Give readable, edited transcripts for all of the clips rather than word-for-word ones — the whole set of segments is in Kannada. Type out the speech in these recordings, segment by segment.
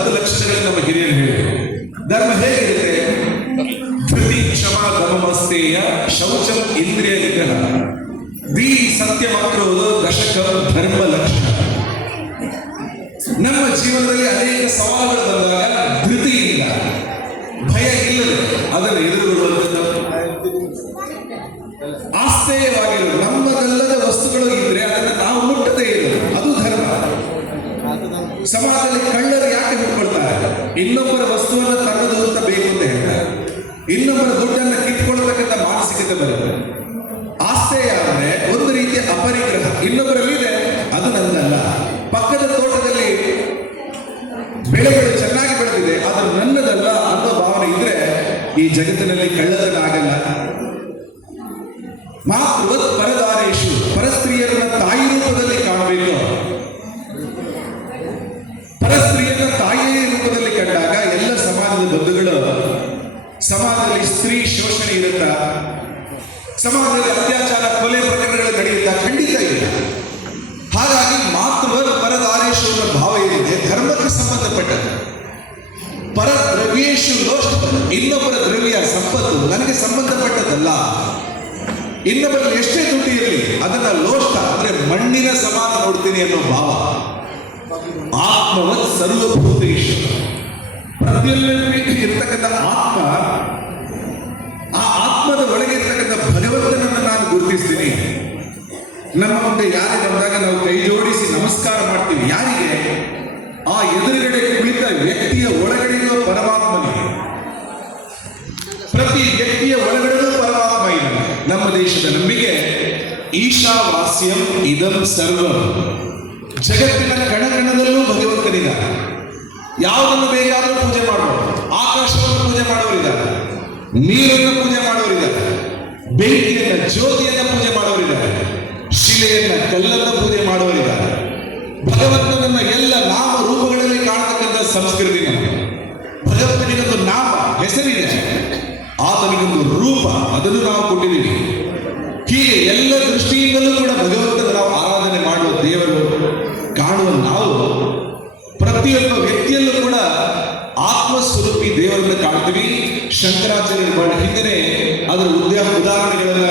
10 ಲಕ್ಷಣಗಳು ನಮ್ಮ ಹಿರಿಯರು ಹೇಳಿದರು. ಧರ್ಮ ಹೇಗಿರುತ್ತೆ? ಧೃತಿ ಕ್ಷಮಾ ಧರ್ಮಸ್ಥೇಯ ಶೌಚಂ ಇಂದ್ರಿಯ ನಿಗ್ರಹ ದಿ ಸತ್ಯ ಮಕ್ಕಳು ದಶಕ ಧರ್ಮ ಲಕ್ಷಣ. ನಮ್ಮ ಜೀವನದಲ್ಲಿ ಅನೇಕ ಸವಾಲುಗಳು ಬಂದಾಗ ಧೃತಿಯಿಂದ ಭಯ ಇಲ್ಲದೆ ಅದನ್ನು ಎದುರುಗೊಳ್ಳುವಂಥದ್ದು, ಆಸ್ಥೇಯವಾಗಿರೋದು, ನಮ್ಮದಲ್ಲದ ವಸ್ತುಗಳು ಇದ್ರೆ ಅದನ್ನು ನಾವು ಮುಟ್ಟದೇ ಇರೋದು, ಅದು ಧರ್ಮ. ಸಮಾಜದಲ್ಲಿ ಕಳ್ಳರು ಯಾಕೆ ಹುಟ್ಕೊಳ್ತಾರೆ? ಇನ್ನೊಬ್ಬರ ವಸ್ತುವನ್ನು ತನ್ನದು ಅಂತ ಬೇಕು ಅಂತ ಹೇಳ್ತಾರೆ. ಇನ್ನೊಬ್ಬರ ದುಡ್ಡನ್ನು ಕಿತ್ಕೊಳ್ತಕ್ಕಂಥ ಮಾನಸಿಕತೆ ಬರುತ್ತೆ. ಆಸ್ಥೇಯ ಅಂದ್ರೆ ಒಂದು ರೀತಿಯ ಅಪರಿಗ್ರಹ, ಇನ್ನೊಬ್ಬರಲ್ಲಿದೆ ಅದು ನನ್ನಲ್ಲ. ಪಕ್ಕದ ತೋಟದಲ್ಲಿ ಬೆಳೆಗಳು ಚೆನ್ನಾಗಿ ಬೆಳೆದಿದೆ ಅದು ನನ್ನದಲ್ಲ ಅನ್ನೋ ಭಾವನೆ ಇದ್ರೆ ಈ ಜಗತ್ತಿನಲ್ಲಿ ಕಳ್ಳತನ ಆಗಲ್ಲ. ಮಾತೃವತ್ ಪರದಾರೇಶು, ಪರಸ್ತ್ರೀಯರನ್ನ ತಾಯಿ ರೂಪದಲ್ಲಿ ಕಾಣಬೇಕು. ಪರಸ್ತ್ರೀಯರನ್ನ ತಾಯಿಯ ರೂಪದಲ್ಲಿ ಕಂಡಾಗ ಎಲ್ಲ ಸಮಾಜದ ಬಂಧುಗಳು, ಸಮಾಜದಲ್ಲಿ ಸ್ತ್ರೀ ಶೋಷಣೆ ಇರುತ್ತಾ, ಸಮಾಜದಲ್ಲಿ ಅತ್ಯಾಚಾರ ಕೊಲೆ ಪ್ರಕರಣಗಳು ನಡೆಯುತ್ತಾ? ಖಂಡಿತ ಇಲ್ಲ. ಹಾಗಾಗಿ ಮಾತೃವತ್ ಪರದಾರೇಶು ಅನ್ನೋ ಭಾವ ಏನಿದೆ ಧರ್ಮಕ್ಕೆ ಸಂಬಂಧಪಟ್ಟದ್ದು. ಪರ ದ್ರವ್ಯೇಶು ಲೋಷ್ಟ, ಇನ್ನೊಬ್ಬರ ದ್ರವ್ಯ ಸಂಪತ್ತು ನನಗೆ ಸಂಬಂಧಪಟ್ಟದಲ್ಲ. ಇನ್ನೊಬ್ಬರಲ್ಲಿ ಎಷ್ಟೇ ದುಡ್ಡು ಇರಲಿ ಅದನ್ನ ಲೋಷ್ಟ ಅಂದ್ರೆ ಮಣ್ಣಿನ ಸಮಾನ ನೋಡ್ತೀನಿ ಅನ್ನೋ ಭಾವ. ಆತ್ಮವತ್ ಸರ್ವಭೂತೇಶು, ಪ್ರತಿಯೊಬ್ಬರಲ್ಲಿ ಇರ್ತಕ್ಕಂಥ ಆತ್ಮ, ಆ ಆತ್ಮದ ಒಳಗೆ ಇರ್ತಕ್ಕಂಥ ಭಗವಂತನನ್ನು ನಾನು ಗುರುತಿಸ್ತೀನಿ. ನಮ್ಮ ಮುಂದೆ ಯಾರೇ ಬಂದಾಗ ನಾವು ಕೈ ಜೋಡಿಸಿ ನಮಸ್ಕಾರ ಮಾಡ್ತೀವಿ. ಯಾರಿಗೆ? ಆ ಎದುರುಗಡೆ ಕುಳಿತ ವ್ಯಕ್ತಿಯ ಒಳಗಡೆ ಇರುವ ಪರಮಾತ್ಮನಿಗೆ. ಪ್ರತಿ ವ್ಯಕ್ತಿಯ ಒಳಗಡೆಯೂ ಪರಮಾತ್ಮ ಇಲ್ಲ. ನಮ್ಮ ದೇಶದ ನಂಬಿಕೆ ಈಶಾವಾಸ್ಯಂ ಇದಂ ಸರ್ವಂ, ಜಗತ್ತಿನ ಕಣಕಣದಲ್ಲೂ ಭಗವಂತನಿದ್ದಾರೆ. ಯಾವುದನ್ನು ಬೇಕಾದರೂ ಪೂಜೆ ಮಾಡಬಹುದು. ಆಕಾಶವನ್ನು ಪೂಜೆ ಮಾಡೋರಿದ್ದಾರೆ, ನೀರನ್ನು ಪೂಜೆ ಮಾಡೋರಿದ್ದಾರೆ, ಬೆಂಕಿಯನ್ನ ಜ್ಯೋತಿಯನ್ನ ಪೂಜೆ ಮಾಡೋರಿದ್ದಾರೆ, ಶಿಲೆಯನ್ನ ಕಲ್ಲನ್ನ ಪೂಜೆ ಮಾಡೋರಿದ್ದಾರೆ. ಭಗವಂತನನ್ನ ಎಲ್ಲ ನಾಮ ರೂಪಗಳಲ್ಲಿ ಕಾಣತಕ್ಕಂಥ ಸಂಸ್ಕೃತಿ ನಮಗೆ. ಭಗವಂತನಿಗೊಂದು ನಾಮ ಹೆಸರಿದೆ, ಆತನಿಗೊಂದು ರೂಪ, ಅದನ್ನು ನಾವು ಕೊಟ್ಟಿದ್ದೀವಿ. ಹೀಗೆ ಎಲ್ಲ ದೃಷ್ಟಿಯಿಂದಲೂ ಕೂಡ ಭಗವಂತನ ನಾವು ಆರಾಧನೆ ಮಾಡುವ ದೇವರು ಕಾಣುವ ನಾವು ಪ್ರತಿಯೊಬ್ಬ ವ್ಯಕ್ತಿಯಲ್ಲೂ ಕೂಡ ಆತ್ಮಸ್ವರೂಪಿ ದೇವರನ್ನು ಕಾಣ್ತೀವಿ. ಶಂಕರಾಚಾರ್ಯರು ಬಹಳ ಹಿಂದೆ ಅದರ ಉದಾಹರಣೆಗಳನ್ನ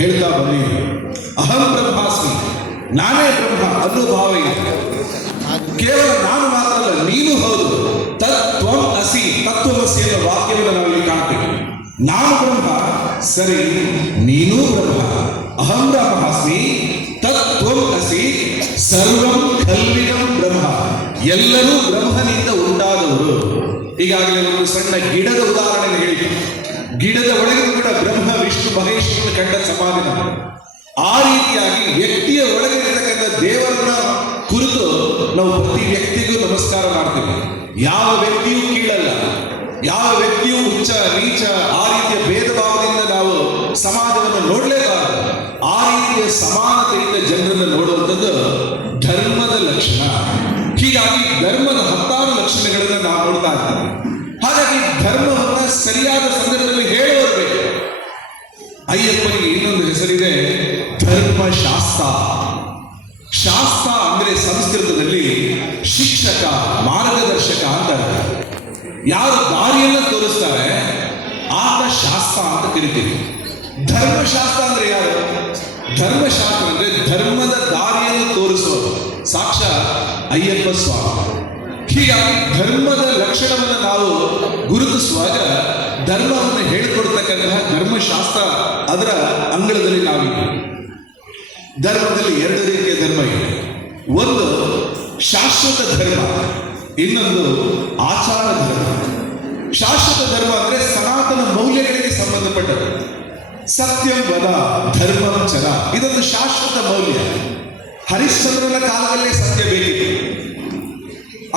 ಹೇಳ್ತಾ ಬನ್ನಿ. ಅಹಂ ಬ್ರಹ್ಮಾಸ್ಮಿ, ನಾನೇ ಬ್ರಹ್ಮ ಅನ್ನೋ ಭಾವ ಇದೆ. ಕೇವಲ ನಾನು ಮಾತ್ರ ಅಲ್ಲ, ನೀನು ಹೌದು. ತತ್ವಂ ಅಸಿ, ತತ್ವಮಸಿ ಅನ್ನೋ ವಾಕ್ಯವನ್ನು ನಾವಿಲ್ಲಿ ಕಾಣ್ತೀವಿ. ನಾನು ಬ್ರಹ್ಮ, ಸರಿ, ನೀನು ಬ್ರಹ್ಮ. ಅಹಂ ಬ್ರಹ್ಮಾಸ್ಮಿ ತತ್ವಂ ಅಸಿ ಸರ್ವಂ ಕಲ್ವಿದಂ ಬ್ರಹ್ಮ, ಎಲ್ಲರೂ ಬ್ರಹ್ಮನಿಂದ ಉಂಟಾದವರು. ಈಗಾಗಲೇ ಒಂದು ಸಣ್ಣ ಗಿಡದ ಉದಾಹರಣೆ ಹೇಳಿ, ಗಿಡದ ಒಳಗೆ ಕೂಡ ಬ್ರಹ್ಮ ವಿಷ್ಣು ಮಹೇಶ್ವರನ ಕಂಡ ಸಮಾಧಿ. ಆ ರೀತಿಯಾಗಿ ವ್ಯಕ್ತಿಯ ಒಳಗೆ ಇರತಕ್ಕಂಥ ದೇವರನ್ನ ಕುರಿತು ನಾವು ಪ್ರತಿ ವ್ಯಕ್ತಿಗೂ ನಮಸ್ಕಾರ ಮಾಡ್ತೀವಿ. ಯಾವ ವ್ಯಕ್ತಿಯೂ ಕೀಳಲ್ಲ, ಯಾವ ವ್ಯಕ್ತಿಯೂ ಉಚ್ಚ ನೀಚ ಆ ರೀತಿಯ ಭೇದ ಭಾವದಿಂದ ನಾವು ಸಮಾಜವನ್ನು ನೋಡಲೇಬಾರದು. ಆ ರೀತಿಯ ಸಮಾನತೆಯಿಂದ ಜನರನ್ನು ನೋಡುವಂಥದ್ದು ಧರ್ಮದ ಲಕ್ಷಣ. ಹೀಗಾಗಿ ಧರ್ಮದ 10 ಲಕ್ಷಣಗಳನ್ನು ನಾವು ನೋಡ್ತಾ ಇದ್ದೀವಿ. ಹಾಗಾಗಿ ಧರ್ಮವನ್ನ ಸರಿಯಾದ ಸಂದರ್ಭದಲ್ಲಿ ಹೇಳುವರು ಬೇಕು. ಅಯ್ಯಪ್ಪನಿಗೆ ಇನ್ನೊಂದು ಹೆಸರಿದೆ, ಧರ್ಮಶಾಸ್ತ್ರ. ಶಾಸ್ತ್ರ ಅಂದ್ರೆ ಸಂಸ್ಕೃತದಲ್ಲಿ ಶಿಕ್ಷಕ, ಮಾರ್ಗದರ್ಶಕ ಅಂತಾರೆ. ಯಾರು ದಾರಿಯನ್ನು ತೋರಿಸ್ತಾರೆ ಆತ ಶಾಸ್ತ್ರ ಅಂತ ಕರಿತೀವಿ. ಧರ್ಮಶಾಸ್ತ್ರ ಅಂದ್ರೆ ಯಾರು? ಧರ್ಮಶಾಸ್ತ್ರ ಅಂದ್ರೆ ಧರ್ಮದ ದಾರಿಯನ್ನು ತೋರಿಸುವುದು ಸಾಕ್ಷಾತ್ ಅಯ್ಯಪ್ಪ ಸ್ವಾಮಿ. ಹೀಗಾಗಿ ಧರ್ಮದ ಲಕ್ಷಣವನ್ನು ನಾವು ಗುರುತಿಸುವಾಗ ಧರ್ಮವನ್ನು ಹೇಳಿಕೊಡ್ತಕ್ಕಂತಹ ಧರ್ಮಶಾಸ್ತ್ರ ಅದರ ಅಂಗಳದಲ್ಲಿ ನಾವಿದ್ದೀವಿ. ಧರ್ಮದಲ್ಲಿ 2 ರೀತಿಯ ಧರ್ಮ ಇದೆ. ಒಂದು ಶಾಶ್ವತ ಧರ್ಮ, ಇನ್ನೊಂದು ಆಚಾರ ಧರ್ಮ. ಶಾಶ್ವತ ಧರ್ಮ ಅಂದ್ರೆ ಸನಾತನ ಮೌಲ್ಯಗಳಿಗೆ ಸಂಬಂಧಪಟ್ಟದ್ದು. ಸತ್ಯಂ ವದ ಧರ್ಮಂ ಚರ, ಇದೊಂದು ಶಾಶ್ವತ ಮೌಲ್ಯ. ಹರಿಶ್ಚಂದ್ರನ ಕಾಲದಲ್ಲೇ ಸತ್ಯ ಬೇಕಿತ್ತು,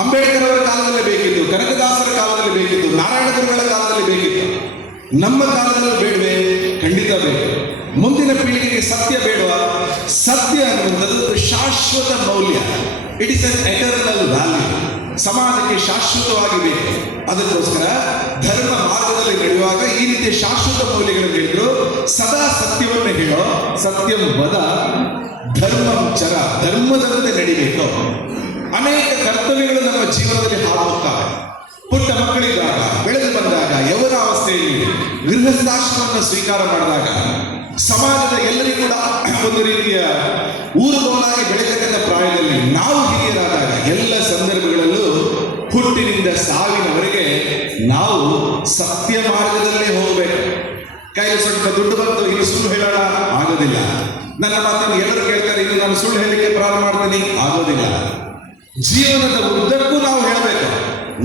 ಅಂಬೇಡ್ಕರ್ ಅವರ ಕಾಲದಲ್ಲಿ ಬೇಕಿತ್ತು, ಕನಕದಾಸರ ಕಾಲದಲ್ಲಿ ಬೇಕಿತ್ತು, ನಾರಾಯಣ ಗುರುಗಳ ಕಾಲದಲ್ಲಿ ಬೇಕಿತ್ತು. ನಮ್ಮ ಕಾಲದಲ್ಲಿ ಬೇಡವೇ? ಖಂಡಿತ ಬೇಕು. ಮುಂದಿನ ಪೀಳಿಗೆಗೆ ಸತ್ಯ ಬೇಡವಾ? ಸತ್ಯ ಅನ್ನುವಂಥದ್ದು ಶಾಶ್ವತ ಮೌಲ್ಯ. It is an eternal value. ಸಮಾಜಕ್ಕೆ ಶಾಶ್ವತವಾಗಿ ಬೇಕು. ಅದಕ್ಕೋಸ್ಕರ ಧರ್ಮ ಮಾರ್ಗದಲ್ಲಿ ನಡೆಯುವಾಗ ಈ ರೀತಿಯ ಶಾಶ್ವತ ಮೌಲ್ಯಗಳನ್ನು ಹೇಳಿದ್ರು. ಸದಾ ಸತ್ಯವನ್ನು ಹೇಳೋ, ಸತ್ಯಂ ವದ ಧರ್ಮಂ ಚರ, ಧರ್ಮದಂತೆ ನಡಿಬೇಕು. ಅನೇಕ ಕರ್ತವ್ಯಗಳು ನಮ್ಮ ಜೀವನದಲ್ಲಿ ಹಾದು ಹೋಗ್ತವೆ. ಗೃಹಸ್ಥಾಶ್ರಮವನ್ನು ಸ್ವೀಕಾರ ಮಾಡಿದಾಗ ಸಮಾಜದ ಎಲ್ಲರಿಗೂ ಕೂಡ ಒಂದು ರೀತಿಯ ಊರುಗೋಲಾಗಿ ಬೆಳೆತಕ್ಕಂಥ ಪ್ರಾಯದಲ್ಲಿ ನಾವು ಹಿರಿಯರಾದಾಗ ಎಲ್ಲ ಸಂದರ್ಭಗಳಲ್ಲೂ ಹುಟ್ಟಿನಿಂದ ಸಾವಿನವರೆಗೆ ನಾವು ಸತ್ಯ ಮಾರ್ಗದಲ್ಲೇ ಹೋಗಬೇಕು. ಕೈಲಿ ಸ್ವಲ್ಪ ದುಡ್ಡು ಬಂತು, ಇನ್ನು ಸುಳ್ಳು ಹೇಳೋಣ ಆಗೋದಿಲ್ಲ. ನನ್ನ ಮಾತನ್ನು ಎಲ್ಲರೂ ಕೇಳ್ತಾರೆ, ಇನ್ನು ನಾನು ಸುಳ್ಳು ಹೇಳಲಿಕ್ಕೆ ಪ್ರಾರಂಭ ಮಾಡ್ತೀನಿ, ಆಗೋದಿಲ್ಲ. ಜೀವನದ ಉದ್ದಕ್ಕೂ ನಾವು ಹೇಳಬೇಕು,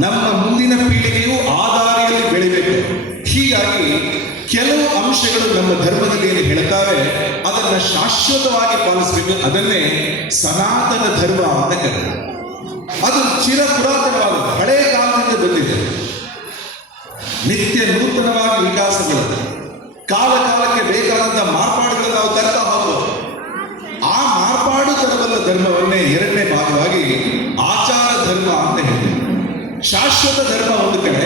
ನಮ್ಮ ಮುಂದಿನ ಪೀಳಿಗೆಯು ಆ ದಾರಿಯಲ್ಲಿ ಬೆಳಿಬೇಕು. ಹೀಗಾಗಿ ಕೆಲವು ಅಂಶಗಳು ನಮ್ಮ ಧರ್ಮದಲ್ಲಿ ಏನು ಹೇಳ್ತಾವೆ ಅದನ್ನು ಶಾಶ್ವತವಾಗಿ ಪಾಲಿಸಬೇಕು. ಅದನ್ನೇ ಸನಾತನ ಧರ್ಮ ಅಂತ ಕರೀತಾರೆ. ಅದು ಚಿರ ಪುರಾತನವಾದ ಹಳೆಯ ಕಾಲದಿಂದ ಬಂದಿದೆ. ನಿತ್ಯ ನೂತನವಾಗಿ ವಿಕಾಸಗಳು, ಕಾಲ ಕಾಲಕ್ಕೆ ಬೇಕಾದಂತಹ ಮಾರ್ಪಾಡುಗಳು ನಾವು ತರ್ತಾ ಹೋಗ್ಬೋದು. ಆ ಮಾರ್ಪಾಡು ತರಬಲ್ಲ ಧರ್ಮವನ್ನೇ ಎರಡನೇ ಭಾಗವಾಗಿ ಆಚಾರ ಧರ್ಮ ಅಂತ ಹೇಳ್ತೀವಿ. ಶಾಶ್ವತ ಧರ್ಮ ಒಂದು ಕಡೆ,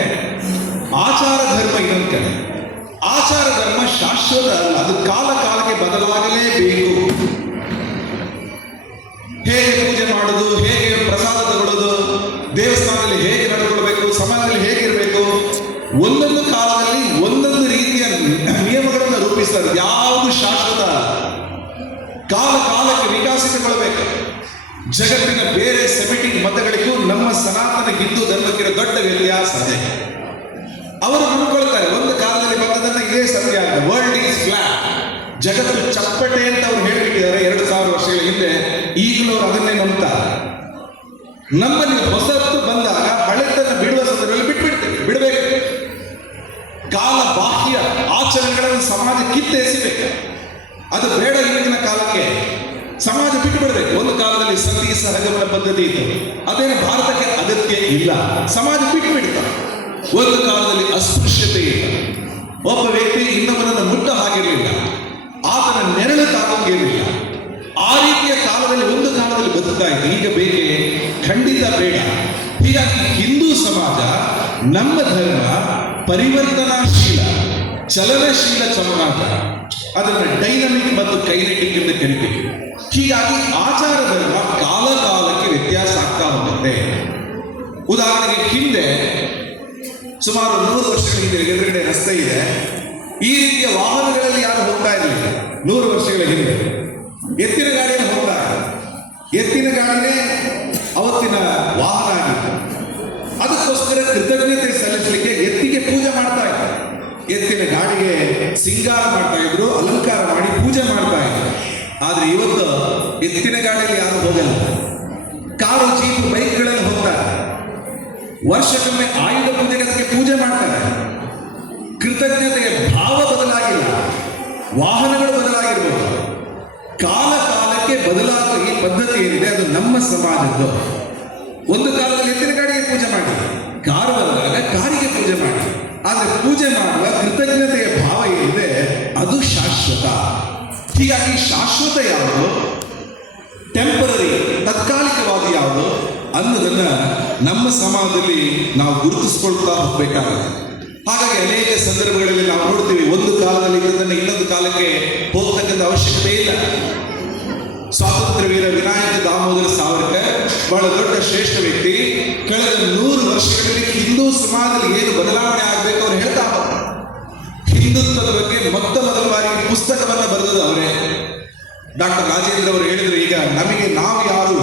ಆಚಾರ ಧರ್ಮ ಇನ್ನೊಂದು ಕಡೆ. ಆಚಾರ ಧರ್ಮ ಶಾಶ್ವತ ಅಲ್ಲ, ಅದು ಕಾಲ ಕಾಲಕ್ಕೆ ಬದಲಾಗಲೇಬೇಕು. ಹೇಗೆ ಪೂಜೆ ಮಾಡೋದು, ಹೇಗೆ ಪ್ರಸಾದ ತಗೊಳ್ಳೋದು, ದೇವಸ್ಥಾನದಲ್ಲಿ ಹೇಗೆ ನಡ್ಕೊಳ್ಬೇಕು, ಸಮಾಜದಲ್ಲಿ ಹೇಗಿರಬೇಕು, ಒಂದೊಂದು ಕಾಲದಲ್ಲಿ ಒಂದೊಂದು ರೀತಿಯ ನಿಯಮಗಳನ್ನು ರೂಪಿಸ್ತಾರೆ. ಯಾವುದು ಶಾಶ್ವತ, ಕಾಲ ಕಾಲಕ್ಕೆ ವಿಕಾಸಿತಗೊಳ್ಳಬೇಕು. ಜಗತ್ತಿನ ಬೇರೆ ಸೆಮಿಟಿಕ್ ಮತಗಳಿಗೂ ನಮ್ಮ ಸನಾತನ ಹಿಂದೂ ಧರ್ಮಕ್ಕಿರೋ ದೊಡ್ಡ ವ್ಯತ್ಯಾಸ ಇದೆ. ಅವರು ನಂಬ್ಕೊಳ್ತಾರೆ ಒಂದು ಕಾಲದಲ್ಲಿ ಬಂದದನ್ನ ಇದೇ ಸತ್ಯ ಅಂತ. ವರ್ಲ್ಡ್ ಈಸ್ ಫ್ಲಾಟ್, ಜಗತ್ತು ಚಪ್ಪಟೆ ಅಂತ ಅವ್ರು ಹೇಳಿಬಿಟ್ಟಿದ್ದಾರೆ 2000 ವರ್ಷಗಳ ಹಿಂದೆ. ಈಗಲೂ ಅವರು ಅದನ್ನೇ ನಂಬ್ತಾರೆ. ನಮ್ಮಲ್ಲಿ ಹೊಸತ್ತು ಬಂದಾಗ ಹಳೆತನ ಬಿಡುವ ಸಂದರ್ಭದಲ್ಲಿ ಬಿಡಬೇಕು. ಕಾಲ ಬಾಹ್ಯ ಆಚರಣೆಗಳನ್ನು ಸಮಾಜ ಕಿತ್ತೆಸಬೇಕು. ಅದು ಬೇಡ. ಈಗಿನ ಕಾಲಕ್ಕೆ ಸಮಾಜ ಬಿಟ್ಟು ಬಿಡಬೇಕು. ಒಂದು ಕಾಲದಲ್ಲಿ ಸತಿ ಸಹಗಮನ ಪದ್ಧತಿ ಇತ್ತು, ಅದೇನು ಭಾರತಕ್ಕೆ ಅಗತ್ಯ ಇಲ್ಲ, ಸಮಾಜ ಬಿಟ್ಟು ಬಿಡ್ತಾರೆ. ಒಂದು ಕಾಲದಲ್ಲಿ ಅಸ್ಪೃಶ್ಯತೆ ಇಲ್ಲ, ಒಬ್ಬ ವ್ಯಕ್ತಿ ಇನ್ನೊಬ್ಬರನ್ನು ಮುಟ್ಟ ಹಾಗಿರಲಿಲ್ಲ, ಆತನ ನೆರಳು ತಾಕೋಂಗಿರಲಿಲ್ಲ. ಆ ರೀತಿಯ ಕಾಲದಲ್ಲಿ ಒಂದು ಕಾಲದಲ್ಲಿ ಬದುಕ್ತಾ ಇತ್ತು. ಈಗ ಬೇಕೆ? ಖಂಡಿತ ಬೇಡ. ಹೀಗಾಗಿ ಹಿಂದೂ ಸಮಾಜ, ನಮ್ಮ ಧರ್ಮ ಪರಿವರ್ತನಾಶೀಲ, ಚಲನಶೀಲ ಸಮಾಜ. ಅದನ್ನು ಡೈನಮಿಕ್ ಮತ್ತು ಕೈನೆಟಿಕ್ ಎಂದು ಕರಿತೀವಿ. ಹೀಗಾಗಿ ಆಚಾರ ಧರ್ಮ ಕಾಲ ಕಾಲಕ್ಕೆ ವ್ಯತ್ಯಾಸ ಆಗ್ತಾ ಹೋಗುತ್ತೆ. ಉದಾಹರಣೆಗೆ ಹಿಂದೆ ಸುಮಾರು 100 ವರ್ಷಗಳ ಹಿಂದೆ ಎದುರುಗಡೆ ರಸ್ತೆ ಇದೆ. ಈ ರೀತಿಯ ವಾಹನಗಳಲ್ಲಿ ಯಾರು ಹೋಗ್ತಾ ಇರಲಿಲ್ಲ. 100 ವರ್ಷಗಳ ಹಿಂದೆ ಎತ್ತಿನ ಗಾಡಿಯಲ್ಲಿ ಹೋಗ್ತಾ ಇದ್ದಾರೆ. ಎತ್ತಿನ ಗಾಡಿನೇ ಅವತ್ತಿನ ವಾಹನ ಆಗಿತ್ತು. ಅದಕ್ಕೋಸ್ಕರ ಕೃತಜ್ಞತೆ ಸಲ್ಲಿಸಲಿಕ್ಕೆ ಎತ್ತಿಗೆ ಪೂಜೆ ಮಾಡ್ತಾ ಇದ್ದಾರೆ. ಎತ್ತಿನ ಗಾಡಿಗೆ ಸಿಂಗಾರ ಮಾಡ್ತಾ ಇದ್ರು, ಅಲಂಕಾರ ಮಾಡಿ ಪೂಜೆ ಮಾಡ್ತಾ ಇದ್ರು. ಆದ್ರೆ ಇವತ್ತು ಎತ್ತಿನ ಗಾಡಿಯಲ್ಲಿ ಯಾರು ಹೋಗಲ್ಲ. ಕಾರು, ಜೀಪು, ಬೈಕ್ಗಳಲ್ಲಿ ಹೋಗ್ತಾರೆ. ವರ್ಷಕ್ಕೊಮ್ಮೆ ಆಯುಧ ಪೂಜೆಗೆ ಅದಕ್ಕೆ ಪೂಜೆ ಮಾಡ್ತಾರೆ. ಕೃತಜ್ಞತೆಯ ಭಾವ ಬದಲಾಗಿಲ್ಲ, ವಾಹನಗಳು ಬದಲಾಗಿರ್ಬೋದು. ಕಾಲ ಕಾಲಕ್ಕೆ ಬದಲಾಗುವ ಈ ಪದ್ಧತಿ ಏನಿದೆ ಅದು ನಮ್ಮ ಸಮಾಜದ್ದು. ಒಂದು ಕಾಲದಲ್ಲಿ ಎತ್ತಿನ ಗಾಡಿಗೆ ಪೂಜೆ ಮಾಡಿ, ಕಾರು ಬಂದಾಗ ಕಾರಿಗೆ ಪೂಜೆ ಮಾಡಿ. ಆದರೆ ಪೂಜೆ ಮಾಡುವ ಕೃತಜ್ಞತೆಯ ಭಾವ ಏನಿದೆ ಅದು ಶಾಶ್ವತ. ಹೀಗಾಗಿ ಶಾಶ್ವತ ಯಾವುದು, ಟೆಂಪರರಿ ತಾತ್ಕಾಲಿಕವಾದ ಯಾವುದು ಅನ್ನೋದನ್ನ ನಮ್ಮ ಸಮಾಜದಲ್ಲಿ ನಾವು ಗುರುತಿಸ್ಕೊಳ್ತಾ ಹೋಗ್ಬೇಕಾಗುತ್ತೆ. ಹಾಗಾಗಿ ಅನೇಕ ಸಂದರ್ಭಗಳಲ್ಲಿ ನಾವು ನೋಡ್ತೀವಿ, ಒಂದು ಕಾಲದಲ್ಲಿ ಇದ್ದದನ್ನು ಇನ್ನೊಂದು ಕಾಲಕ್ಕೆ ಹೋಗ್ತಕ್ಕಂಥ ಅವಶ್ಯಕತೆ ಇಲ್ಲ. ಸ್ವಾತಂತ್ರ್ಯ ವೀರ ವಿನಾಯಕ ದಾಮೋದರ ಸಾವರ್ಕರ್ ಬಹಳ ದೊಡ್ಡ ಶ್ರೇಷ್ಠ ವ್ಯಕ್ತಿ. ಕಳೆದ 100 ವರ್ಷಗಳಲ್ಲಿ ಹಿಂದೂ ಸಮಾಜದಲ್ಲಿ ಏನು ಬದಲಾವಣೆ ಆಗಬೇಕು ಅವರು ಹೇಳ್ತಾ ಹೋಗ್ತಾರೆ. ಹಿಂದುತ್ವದ ಬಗ್ಗೆ ಮೊತ್ತ ಮೊದಲ ಬಾರಿ ಪುಸ್ತಕವನ್ನು ಬರೆದದ್ದು ಅವರೇ. ಡಾಕ್ಟರ್ ರಾಜೇಂದ್ರ ಅವರು ಹೇಳಿದ್ರು, ಈಗ ನಮಗೆ ನಾವು ಯಾರು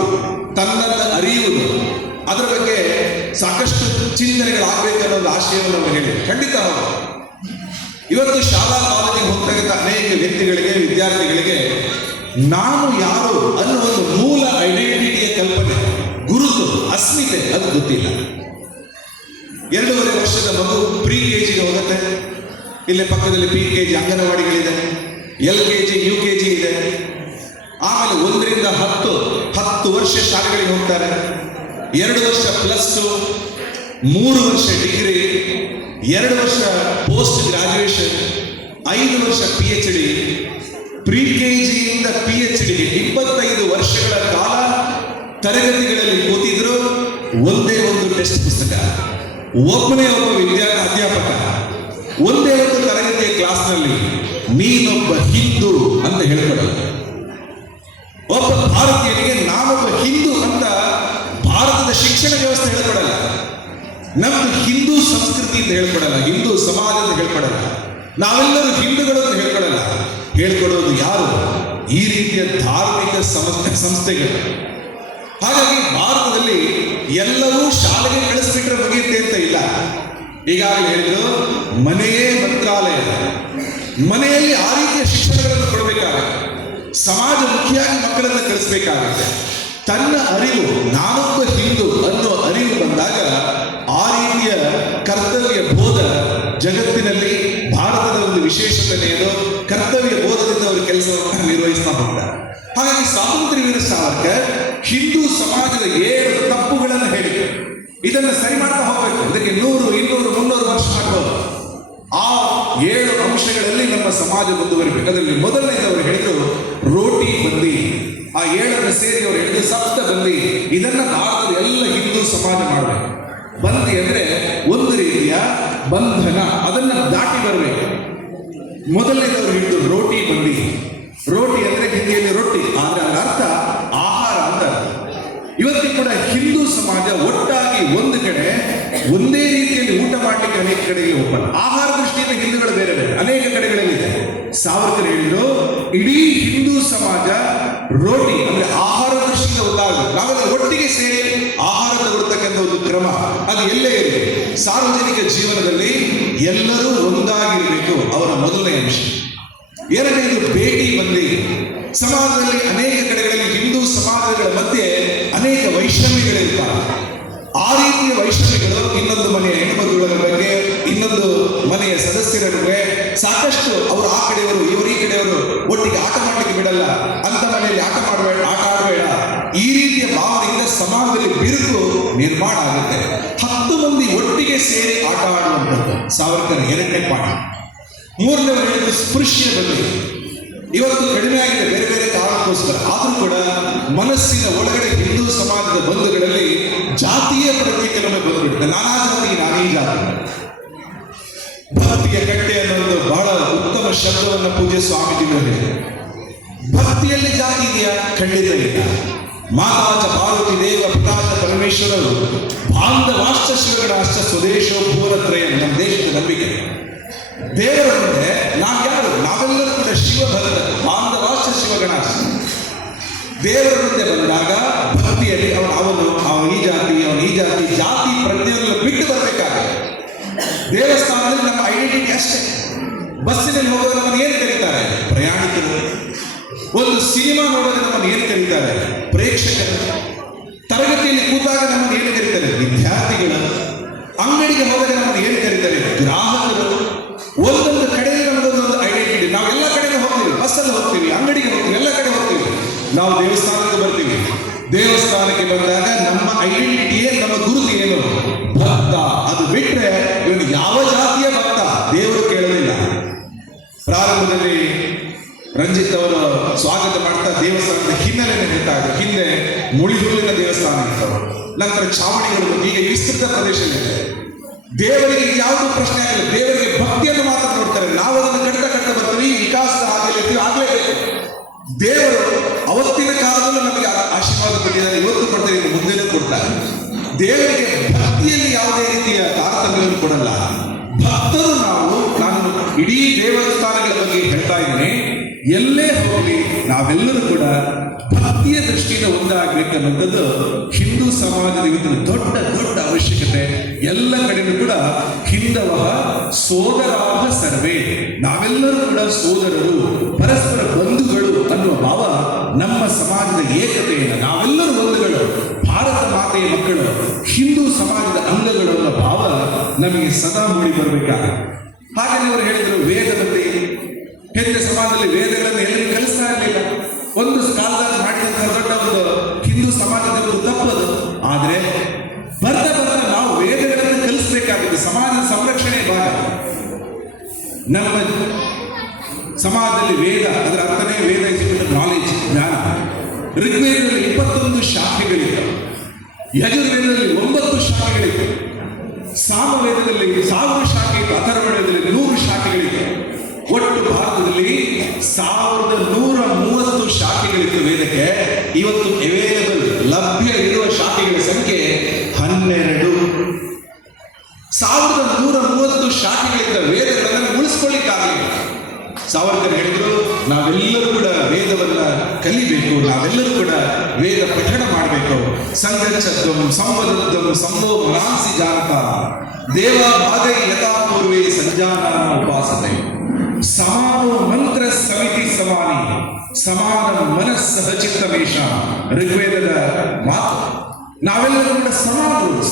ತನ್ನನ್ನು ಅರಿಯುವುದು, ಅದರ ಬಗ್ಗೆ ಸಾಕಷ್ಟು ಚಿಂತನೆಗಳಾಗಬೇಕು ಅನ್ನೋ ಒಂದು ಆಶಯವನ್ನು ಅವರು ಹೇಳಿದರು. ಖಂಡಿತ ಹೌದು. ಇವತ್ತು ಶಾಲಾ ಕಾಲೇಜಿಗೆ ಹೋಗ್ತಕ್ಕಂಥ ಅನೇಕ ವ್ಯಕ್ತಿಗಳಿಗೆ, ವಿದ್ಯಾರ್ಥಿಗಳಿಗೆ ನಾನು ಯಾರು ಅನ್ನೋ ಒಂದು ಮೂಲ ಐಡೆಂಟಿಟಿಯ ಕಲ್ಪನೆ, ಗುರುತು, ಅಸ್ಮಿತೆ ಅದು ಗೊತ್ತಿಲ್ಲ. 2.5 ವರ್ಷದ ಮಗು ಪ್ರೀ ಕೆಜಿಗೆ ಹೋಗುತ್ತೆ. ಇಲ್ಲೇ ಪಕ್ಕದಲ್ಲಿ PKG ಅಂಗನವಾಡಿಗಳಿದೆ, LKG UKG ಇದೆ. ಆಮೇಲೆ 1 ರಿಂದ 10 ವರ್ಷ ಶಾಲೆಗಳಿಗೆ ಹೋಗ್ತಾರೆ. 2 ವರ್ಷ +2, 3 ವರ್ಷ ಡಿಗ್ರಿ, 2 ವರ್ಷ ಪೋಸ್ಟ್ ಗ್ರಾಜ್ಯುಯೇಷನ್, 5 ವರ್ಷ PhD. ಪ್ರೀ ಕೆಜಿಯಿಂದ PhDಗೆ 25 ವರ್ಷಗಳ ಕಾಲ ತರಗತಿಗಳಲ್ಲಿ ಕೂತಿದ್ರು. ಒಂದೇ ಒಂದು ಟೆಕ್ಸ್ಟ್ ಪುಸ್ತಕ, ಒಬ್ಬನೇ ಒಬ್ಬ ಅಧ್ಯಾಪಕ, ಒಂದೇ ಒಂದು ತರಗತಿಯ ಕ್ಲಾಸ್ನಲ್ಲಿ ನೀನೊಬ್ಬ ಹಿಂದೂ ಅಂತ ಹೇಳ್ಕೊಡಲ್ಲ. ಒಬ್ಬ ಭಾರತೀಯನಿಗೆ ನಾನೊಬ್ಬ ಹಿಂದೂ ಅಂತ ಭಾರತದ ಶಿಕ್ಷಣ ವ್ಯವಸ್ಥೆ ಹೇಳ್ಕೊಡಲ್ಲ. ನಮ್ದು ಹಿಂದೂ ಸಂಸ್ಕೃತಿ ಅಂತ ಹೇಳ್ಕೊಡಲ್ಲ, ಹಿಂದೂ ಸಮಾಜ ಅಂತ ಹೇಳ್ಕೊಡಲ್ಲ. ನಾವೆಲ್ಲರೂ ಹಿಂದೂಗಳನ್ನು ಹೇಳ್ಕೊಡಲ್ಲ, ಹೇಳ್ಕೊಡೋದು ಯಾರು? ಈ ರೀತಿಯ ಧಾರ್ಮಿಕ ಸಂಸ್ಥೆಗಳು. ಹಾಗಾಗಿ ಭಾರತದಲ್ಲಿ ಎಲ್ಲರೂ ಶಾಲೆಗೆ ಕಳಿಸ್ಬಿಟ್ರೆ ಮುಗಿಯುತ್ತೆ ಅಂತ ಇಲ್ಲ. ಈಗಾಗಲೇ ಹೇಳಿದ್ರು, ಮನೆಯೇ ಮಂತ್ರಾಲಯ. ಮನೆಯಲ್ಲಿ ಆ ರೀತಿಯ ಶಿಕ್ಷಣಗಳನ್ನು ಕೊಡಬೇಕಾಗುತ್ತೆ. ಸಮಾಜಮುಖಿಯಾಗಿ ಮಕ್ಕಳನ್ನು ಕಳಿಸ್ಬೇಕಾಗುತ್ತೆ. ತನ್ನ ಅರಿವು, ನಾನೊಬ್ಬ ಹಿಂದೂ ಅನ್ನೋ ಅರಿವು ಬಂದಾಗ ಆ ರೀತಿಯ ಕರ್ತವ್ಯ ಬೋಧ ಜಗತ್ತಿನಲ್ಲಿ ಭಾರತದ ಒಂದು ವಿಶೇಷತೆ ಏನು, ಕರ್ತವ್ಯ ಬೋಧದಿಂದ ಅವರು ಕೆಲಸವನ್ನು ನಿರ್ವಹಿಸ್ತಾ ಹೋಗ್ತಾರೆ. ಹಾಗಾಗಿ ಸ್ವಾತಂತ್ರ್ಯ ವೀರ ಸಾವರ್ಕರ್ ಹಿಂದೂ ಸಮಾಜದ 7 ತಪ್ಪುಗಳನ್ನು ಹೇಳಿದರು. ಇದನ್ನು ಸರಿ ಮಾಡ್ತಾ ಹೋಗಬೇಕು. ಇದಕ್ಕೆ 100, 200, 300 ವರ್ಷ ಮಾಡ್ಬೋದು. ಆ 7 ಅಂಶಗಳಲ್ಲಿ ನಮ್ಮ ಸಮಾಜ ಮುಂದುವರಿಬೇಕು. ಅದರಲ್ಲಿ ಮೊದಲನೇದವರು ಹೇಳಿದ್ರು ರೋಟಿ ಬಂದಿ. ಆ 7 ಸೇರಿ ಅವರು ಹೇಳಿದ್ರು ಸಪ್ತ ಬಂದಿ. ಇದನ್ನ ಭಾರತದ ಎಲ್ಲ ಹಿಂದೂ ಸಮಾಜ ಮಾಡಬೇಕು. ಬಂದಿ ಅಂದ್ರೆ ಒಂದು ರೀತಿಯ ಬಂಧನ, ಅದನ್ನ ದಾಟಿ ಬರಬೇಕು. ಮೊದಲನೇದವರು ಹೇಳಿದ್ರು ರೋಟಿ ಬಂದಿ. ರೋಟಿ ಅಂದ್ರೆ ಹಿಂದಿಯಲ್ಲಿ ರೊಟ್ಟಿ, ಆದ್ರೆ ಅದರ ಅರ್ಥ ಆಹಾರ ಅಂತ. ಇವತ್ತಿಗೆ ಕೂಡ ಹಿಂದೂ ಸಮಾಜ ಒಟ್ಟಾಗಿ ಒಂದು ಕಡೆ ಒಂದೇ ರೀತಿಯಲ್ಲಿ ಊಟ ಮಾಡಲಿಕ್ಕೆ ಅನೇಕ ಕಡೆಗೆ ಒಪ್ಪಲ್ಲ. ಆಹಾರ ದೃಷ್ಟಿಯಿಂದ ಹಿಂದೂಗಳು ಬೇರೆ ಬೇರೆ ಅನೇಕ ಕಡೆಗಳಲ್ಲಿದೆ. ಸಾವರ್ಕರ್ ಹೇಳಿದ್ರು ಇಡೀ ಹಿಂದೂ ಸಮಾಜ ರೋಟಿ ಅಂದ್ರೆ ಆಹಾರ ದೃಷ್ಟಿಯಿಂದ ಒಂದಾಗಬೇಕು. ನಾವೆಲ್ಲ ಒಟ್ಟಿಗೆ ಸೇರಿ ಆಹಾರ ತಗೊಳ್ತಕ್ಕಂಥ ಒಂದು ಕ್ರಮ ಅದು ಎಲ್ಲೇ ಇರಲಿ. ಸಾರ್ವಜನಿಕ ಜೀವನದಲ್ಲಿ ಎಲ್ಲರೂ ಒಂದಾಗಿರಬೇಕು, ಅವರ ಮೊದಲನೇ ಅಂಶ. ಎರಡನೇದು ಭೇಟಿ ಬಂದಿ. ಸಮಾಜದಲ್ಲಿ ಅನೇಕ ಕಡೆಗಳಲ್ಲಿ ಹಿಂದೂ ಸಮಾಜಗಳ ಮಧ್ಯೆ ಅನೇಕ ವೈಷಮ್ಯಗಳಿರ್ತಾರೆ. ಆ ರೀತಿಯ ವೈಷಮ್ಯಗಳು ಇನ್ನೊಂದು ಮನೆಯ ಹೆಣ್ಮಗುಗಳ ಬಗ್ಗೆ, ಇನ್ನೊಂದು ಮನೆಯ ಸದಸ್ಯರ ಬಗ್ಗೆ ಸಾಕಷ್ಟು ಅವರು ಆ ಕಡೆಯವರು ಇವರು ಈ ಕಡೆಯವರು ಒಟ್ಟಿಗೆ ಆಟ ಮಾಡಲಿಕ್ಕೆ ಬಿಡಲ್ಲ, ಅಂತ ಮನೆಯಲ್ಲಿ ಆಟ ಆಡಬೇಡ, ಈ ರೀತಿಯ ಭಾವನೆಯಿಂದ ಸಮಾಜದಲ್ಲಿ ಬಿರುಕು ನಿರ್ಮಾಣ ಆಗುತ್ತೆ. 10 ಮಂದಿ ಒಟ್ಟಿಗೆ ಸೇರಿ ಆಟ ಆಡುವಂಥದ್ದು ಸಾವರ್ಕರ್ 2ನೇ ಪಾಠ. 3ನೇವರು ಹೇಳಿದ್ರು ಸ್ಪೃಶ್ಯ ಬಗ್ಗೆ. ಇವತ್ತು ಕಡಿಮೆ ಆಗಿದೆ ಬೇರೆ ಬೇರೆ ಕಾರಣಕ್ಕೋಸ್ಕರ, ಆದರೂ ಕೂಡ ಮನಸ್ಸಿನ ಒಳಗಡೆ ಹಿಂದೂ ಸಮಾಜದ ಬಂಧುಗಳಲ್ಲಿ ಜಾತಿಯ ಪ್ರತೀಕರಣೆ ಬಂದುಬಿಡುತ್ತೆ. ನಾನಾ ಜಾತಿ ನಾನೀ ಜಾತಿ. ಭಕ್ತಿಯ ಕಟ್ಟೆ ಅನ್ನೋದು ಬಹಳ ಉತ್ತಮ ಶಬ್ದವನ್ನು ಪೂಜ್ಯ ಸ್ವಾಮೀಜಿಗಳು ಹೇಳಿದರು. ಭಕ್ತಿಯಲ್ಲಿ ಜಾತಿ ಇದೆಯಾ? ಖಂಡಿತ ಇಲ್ಲ. ಮಾತಾಚ ಪಾರ್ವತಿ ದೇವ ಪಿತಾಚ ಪರಮೇಶ್ವರರು ಬಾಂಧವಾಶ್ಚ ಶಿವಗಣಾಶ್ಚ ಸ್ವದೇಶೋ ಭುವನತ್ರಯ. ನಮ್ಮ ದೇಶದ ನಂಬಿಕೆ. ದೇವರ ಮುಂದೆ ನಾವ್ಯಾರು? ನಾವೆಲ್ಲರೂ ಕೂಡ ಶಿವಭಕ್ತ, ಬಾಂಧವಾಶ್ಚ ಶಿವಗಣಾಶ್ಚ. ದೇವರ ಮುಂದೆ ಬಂದಾಗ ಭಕ್ತಿಯಲ್ಲಿ ಅವನು ಈ ಜಾತಿ ಜಾತಿ ಪ್ರಜ್ಞೆಯನ್ನು ಬಿಟ್ಟು ಬರಬೇಕಾಗುತ್ತೆ. ದೇವಸ್ಥಾನದಲ್ಲಿ ನಮ್ಮ ಐಡೆಂಟಿಟಿ ಅಷ್ಟೇ. ಬಸ್ಸಿನಲ್ಲಿ ಹೋಗೋದು ನಮ್ಮನ್ನು ಏನು ಕರೀತಾರೆ? ಪ್ರಯಾಣಿಕರು. ಒಂದು ಸಿನಿಮಾ ನೋಡೋದು ನಮ್ಮನ್ನು ಏನು ಕರೀತಾರೆ? ಪ್ರೇಕ್ಷಕರು. ತರಗತಿಯಲ್ಲಿ ಕೂತಾಗ ನಮ್ಮನ್ನು ಏನು ಕರೀತಾರೆ? ವಿದ್ಯಾರ್ಥಿಗಳು. ಅಂಗಡಿಗೆ ಹೋದಾಗ ನಮ್ಮನ್ನು ಏನು ಕರೀತಾರೆ? ಗ್ರಾಹಕರು. ಒಂದೊಂದು ಕಡೆಯಲ್ಲಿ ನಮ್ಮದೊಂದು ಐಡೆಂಟಿಟಿ. ನಾವು ಎಲ್ಲ ಕಡೆಗೂ ಹೋಗ್ತೀವಿ, ಬಸ್ಸಲ್ಲಿ ಹೋಗ್ತೀವಿ, ಅಂಗಡಿಗೆ ಹೋಗ್ತೀವಿ, ಎಲ್ಲ ಕಡೆ ಹೋಗ್ತೀವಿ. ನಾವು ದೇವಸ್ಥಾನಕ್ಕೆ ಬರ್ತೀವಿ. ದೇವಸ್ಥಾನಕ್ಕೆ ಬಂದಾಗ ನಮ್ಮ ಐಡೆಂಟಿಟಿಯೇ, ನಮ್ಮ ಗುರುತು ಏನು? ಭಕ್ತ. ಅದು ಬಿಟ್ಟರೆ ಇವನು ಯಾವ ಜಾತಿಯ ಭಕ್ತ ದೇವರು ಕೇಳಲಿಲ್ಲ. ಪ್ರಾರಂಭದಲ್ಲಿ ರಂಜಿತ್ ಅವರು ಸ್ವಾಗತ ಮಾಡ್ತಾ ದೇವಸ್ಥಾನದ ಹಿನ್ನೆಲೆಯನ್ನು ಹೇಳ್ತಾರೆ. ಹಿಂದೆ ಮುಳಿಹುಲ್ಲಿನ ದೇವಸ್ಥಾನ ಇರ್ತವೆ, ನಂತರ ಛಾವಣಿಗಳು, ಈಗ ವಿಸ್ತೃತ ಪ್ರದೇಶವಿದೆ. ದೇವರಿಗೆ ಯಾವುದು ಪ್ರಶ್ನೆ ಆಗಿಲ್ಲ, ದೇವರಿಗೆ ಭಕ್ತಿಯನ್ನು ಮಾತ್ರ ನೋಡ್ತಾರೆ. ನಾವು ಅದನ್ನು ಕಟ್ಟ ಬರ್ತೀವಿ, ವಿಕಾಸದ ಹಾದಿಯಲ್ಲಿ ಇರ್ತೀವಿ, ಆಗಲೇಬೇಕು. ದೇವರು ಅವತ್ತಿನ ಕಾಲದಲ್ಲೂ ನಮಗೆ ಆಶೀರ್ವಾದ ಕೊಟ್ಟಿದ್ದಾರೆ, ಇವತ್ತು ಕೊಡ್ತಾರೆ, ಮುಂದೆನೂ ಕೊಡ್ತಾರೆ. ದೇವರಿಗೆ ಭಕ್ತಿಯಲ್ಲಿ ಯಾವುದೇ ರೀತಿಯ ತಾರತಮ್ಯವನ್ನು ಕೊಡಲ್ಲ. ಭಕ್ತರು ನಾನು ಇಡೀ ದೇವಸ್ಥಾನಗಳ ಬಗ್ಗೆ ಹೇಳ್ತಾ ಇದ್ದೇನೆ. ಎಲ್ಲೇ ಹೋಗಲಿ ನಾವೆಲ್ಲರೂ ಕೂಡ ಭಕ್ತಿಯ ದೃಷ್ಟಿಯಿಂದ ಒಂದಾಗಬೇಕನ್ನುವಂಥದ್ದು ಹಿಂದೂ ಸಮಾಜದ ಇವತ್ತಿನ ದೊಡ್ಡ ದೊಡ್ಡ ಅವಶ್ಯಕತೆ. ಎಲ್ಲ ಕಡೆಯೂ ಕೂಡ ಹಿಂದವ ಸೋದರಾಹ ಸರ್ವೇ, ನಾವೆಲ್ಲರೂ ಕೂಡ ಸೋದರರು, ಪರಸ್ಪರ ಬಂಧುಗಳು ಅನ್ನುವ ಭಾವ ನಮ್ಮ ಸಮಾಜದ ಏಕತೆಯನ್ನು, ನಾವೆಲ್ಲರೂ ಬಂಧುಗಳು, ಭಾರತ ಮಾತೆಯ ಮಕ್ಕಳು, ಹಿಂದೂ ಸಮಾಜದ ಅಂಗಗಳು ಅನ್ನೋ ಭಾವ ನಮಗೆ ಸದಾ ಮೂಡಿ ಬರಬೇಕಾಗುತ್ತೆ. ಹಾಗೆ ಅವರು ಹೇಳಿದರು ವೇದದಲ್ಲಿ ಹಿಂದೆ ಸಮಾಜದಲ್ಲಿ ವೇದಗಳನ್ನು ಎಲ್ಲರಿಗೂ ಕಲಿಸ್ತಾ ಇರಲಿಲ್ಲ. ಒಂದು ಕಾಲದಲ್ಲಿ ಮಾಡಿದಂತಹ ದೊಡ್ಡ ಒಂದು ಹಿಂದೂ ಸಮಾಜದ ಒಂದು ತಪ್ಪದು. ಆದರೆ ಬರ್ತಾ ನಾವು ವೇದಗಳನ್ನು ಕಲಿಸಬೇಕಾಗಿದೆ. ಸಮಾಜದ ಸಂರಕ್ಷಣೆ ಭಾಗ. ನಮ್ಮ ಸಮಾಜದಲ್ಲಿ ವೇದ, ಅದರ ಅರ್ಥನೇ ವೇದ ಇಸ್ ನಾಲೆಜ್, ಜ್ಞಾನ. ಋಗ್ವೇದದಲ್ಲಿ 21 ಶಾಖೆಗಳಿವೆ, ಯಜುರ್ವೇದದಲ್ಲಿ 9 ಶಾಖೆಗಳಿವೆ, ಸಾಮವೇದದಲ್ಲಿ 1000 ಶಾಖೆ ಇತ್ತು, ಅಥರ್ವವೇದದಲ್ಲಿ 100 ಶಾಖೆಗಳಿವೆ. ಒಟ್ಟು ಭಾರತದಲ್ಲಿ 1130 ಶಾಖೆಗಳಿತ್ತು ವೇದಕ್ಕೆ. ಇವತ್ತು ಅವೈಲೇಬಲ್ ಲಭ್ಯ ಇರುವ ಶಾಖೆಗಳ ಸಂಖ್ಯೆ 12. 1130 ಶಾಖೆಗಳಿದ್ದ ವೇದಗಳನ್ನು ಉಳಿಸ್ಕೊಳ್ಳಿಕ್ಕಾಗಲಿಲ್ಲ. ವೇದ ಪಠಣ ಮಾಡಬೇಕು. ಸಂಗಚ್ಚತ್ವಂ ಸಂವದತ್ವಂ ಸಂಭೋ ಮನಾಂಸಿ ಜಾನತ ದೇವ ಭಾಗೈ ಯಥಾ ಪೂರ್ವೇ ಸಂಜಾನನ ಉಪಾಸತೆ ಸಮಾನೋ ಮಂತ್ರ ಸಮಿತಿ ಸಮಾನಿ ಸಮಾನ ಮನಸ್ಸಹಚಿತ್ತಮೇಶ ಋಗ್ವೇದದ ಮಾತು. ನಾವೆಲ್ಲರೂ ಕೂಡ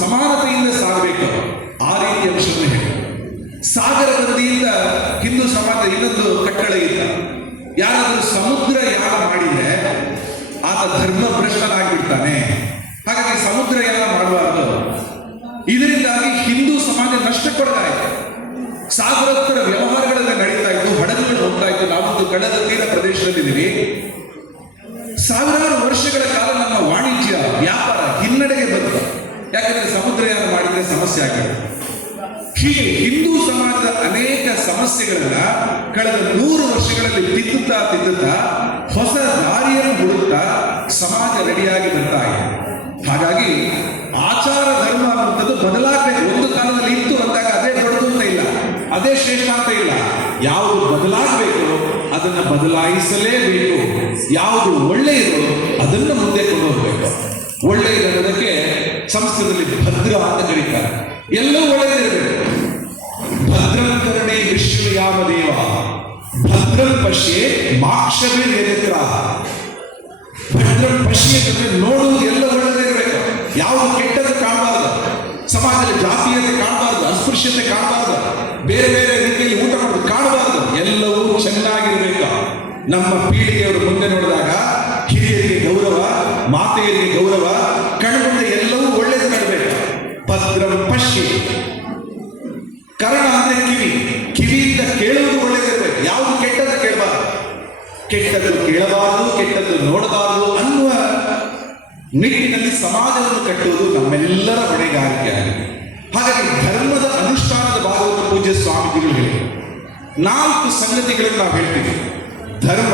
ಸಮಾನತೆಯಿಂದ ಸಾಗಬೇಕು. ಆ ರೀತಿಯ ಅಂಶವನ್ನು ಹೇಳಿ ಸಾಗರ ನದಿಯಿಂದ ಹಿಂದೂ ಸಮಾಜ ಇನ್ನೊಂದು ಕಟ್ಟಳ ಇಲ್ಲ. ಯಾರಾದರೂ ಸಮುದ್ರ ಯಾನ ಮಾಡಿದ್ರೆ ಆತ ಧರ್ಮ ಭ್ರಷ್ಟನಾಗಿಬಿಡ್ತಾನೆ. ಹಾಗಾಗಿ ಸಮುದ್ರ ಯಾನ ಮಾಡಬಾರ್ದು. ಇದರಿಂದಾಗಿ ಹಿಂದೂ ಸಮಾಜ ನಷ್ಟಕ್ಕೊಳಗಾಯಿತು. ಸಾಗರೋತ್ತರ ವ್ಯವಹಾರಗಳೆಲ್ಲ ನಡೀತಾ ಇತ್ತು, ಹಡಗುಗಳು ಹೋಗ್ತಾ ಇತ್ತು. ನಾವೊಂದು ಕಡಲ ತೀರ ಪ್ರದೇಶದಲ್ಲಿದ್ದೀವಿ. ಸಾವಿರಾರು ವರ್ಷಗಳ ಕಾಲ ನಮ್ಮ ವಾಣಿಜ್ಯ ವ್ಯಾಪಾರ ಹಿನ್ನಡೆಗೆ ಬಂತು. ಯಾಕಂದ್ರೆ ಸಮುದ್ರಯಾನ ಮಾಡಿದ್ರೆ ಸಮಸ್ಯೆ ಆಗಿದೆ. ಹೀಗೆ ಹಿಂದೂ ಸಮಾಜದ ಅನೇಕ ಸಮಸ್ಯೆಗಳನ್ನ ಕಳೆದ 100 ವರ್ಷಗಳಲ್ಲಿ ತಿದ್ದುತ್ತಾ ಹೊಸ ದಾರಿಯನ್ನು ಹುಡುಕ್ತಾ ಸಮಾಜ ರೆಡಿಯಾಗಿ ಬರ್ತಾ ಇದೆ. ಹಾಗಾಗಿ ಆಚಾರ ಧರ್ಮ ಅನ್ನುವಂಥದ್ದು ಬದಲಾಗಬೇಕು. ಒಂದು ಕಾಲದಲ್ಲಿ ಇತ್ತು ಅಂದಾಗ ಅದೇ ದೊಡ್ಡದು ಅಂತ ಇಲ್ಲ, ಅದೇ ಶ್ರೇಷ್ಠ ಅಂತ ಇಲ್ಲ. ಯಾವುದು ಬದಲಾಗಬೇಕು ಅದನ್ನು ಬದಲಾಯಿಸಲೇಬೇಕು. ಯಾವುದು ಒಳ್ಳೆಯದು ಅದನ್ನು ಮುಂದೆ ಕೊಂಡು ಹೋಗಬೇಕು. ಒಳ್ಳೆಯದಕ್ಕೆ ಸಂಸ್ಕೃತದಲ್ಲಿ ಭದ್ರ ಅಂತ ಕರೀತಾರೆ. ಎಲ್ಲವೂ ಒಳ್ಳೆಯದಿರಬೇಕು. ಭದ್ರಂಕರಣೆ ವಿಶ್ವ ಯಾವ ದೇವ ಭದ್ರಂ ಪಶ್ಯೆ ಮಾಕ್ಷಭಿರ್ಯತ್ರ. ಭದ್ರಂ ಪಶ್ಯೆ ಅಂದ್ರೆ ನೋಡುವುದು ಎಲ್ಲ ಒಳ್ಳೆಯದಿರಬೇಕು. ಯಾವುದು ಕೆಟ್ಟದ್ದು ಕಾಣಬಾರದು. ಸಮಾಜದಲ್ಲಿ ಜಾತೀಯತೆ ಕಾಣಬಾರದು, ಅಸ್ಪೃಶ್ಯತೆ ಕಾಣಬಾರದು, ಬೇರೆ ಬೇರೆ ರೀತಿಯಲ್ಲಿ ಊಟ ಮಾಡೋದು ಕಾಣಬಾರದು. ಎಲ್ಲವೂ ಚೆನ್ನಾಗಿರ್ಬೇಕು. ನಮ್ಮ ಪೀಳಿಗೆಯವರು ಮುಂದೆ ನೋಡಿದಾಗ ಹಿರಿಯರಿಗೆ ಗೌರವ, ಮಾತೆಯರಿಗೆ ಗೌರವ, ಕಣ್ಮುಂದೆ ಎಲ್ಲವೂ ಒಳ್ಳೆಯದು ಕಾಣಬೇಕು. ಭದ್ರಂ ಪಶ್ಯೆ. ಕರ್ಣ ಅಂದ್ರೆ ಕಿವಿ, ಕಿವಿಯಿಂದ ಕೇಳುವುದು ಒಳ್ಳೆಯದಿರಬೇಕು. ಯಾವುದು ಕೆಟ್ಟದ್ದು ಕೇಳಬಾರದು, ಕೆಟ್ಟದ್ದು ಕೇಳಬಾರದು, ಕೆಟ್ಟದ್ದು ನೋಡಬಾರದು ಅನ್ನುವ ನಿಟ್ಟಿನಲ್ಲಿ ಸಮಾಜವನ್ನು ಕಟ್ಟುವುದು ನಮ್ಮೆಲ್ಲರ ಹೊಣೆಗಾರಿಕೆಯಾಗಿದೆ. ಹಾಗಾಗಿ ಧರ್ಮದ ಅನುಷ್ಠಾನದ ಭಾಗವನ್ನು ಪೂಜ್ಯ ಸ್ವಾಮೀಜಿಗಳು ಹೇಳಿ 4 ಸಂಗತಿಗಳನ್ನು ನಾವು ಹೇಳ್ತೀವಿ: ಧರ್ಮ,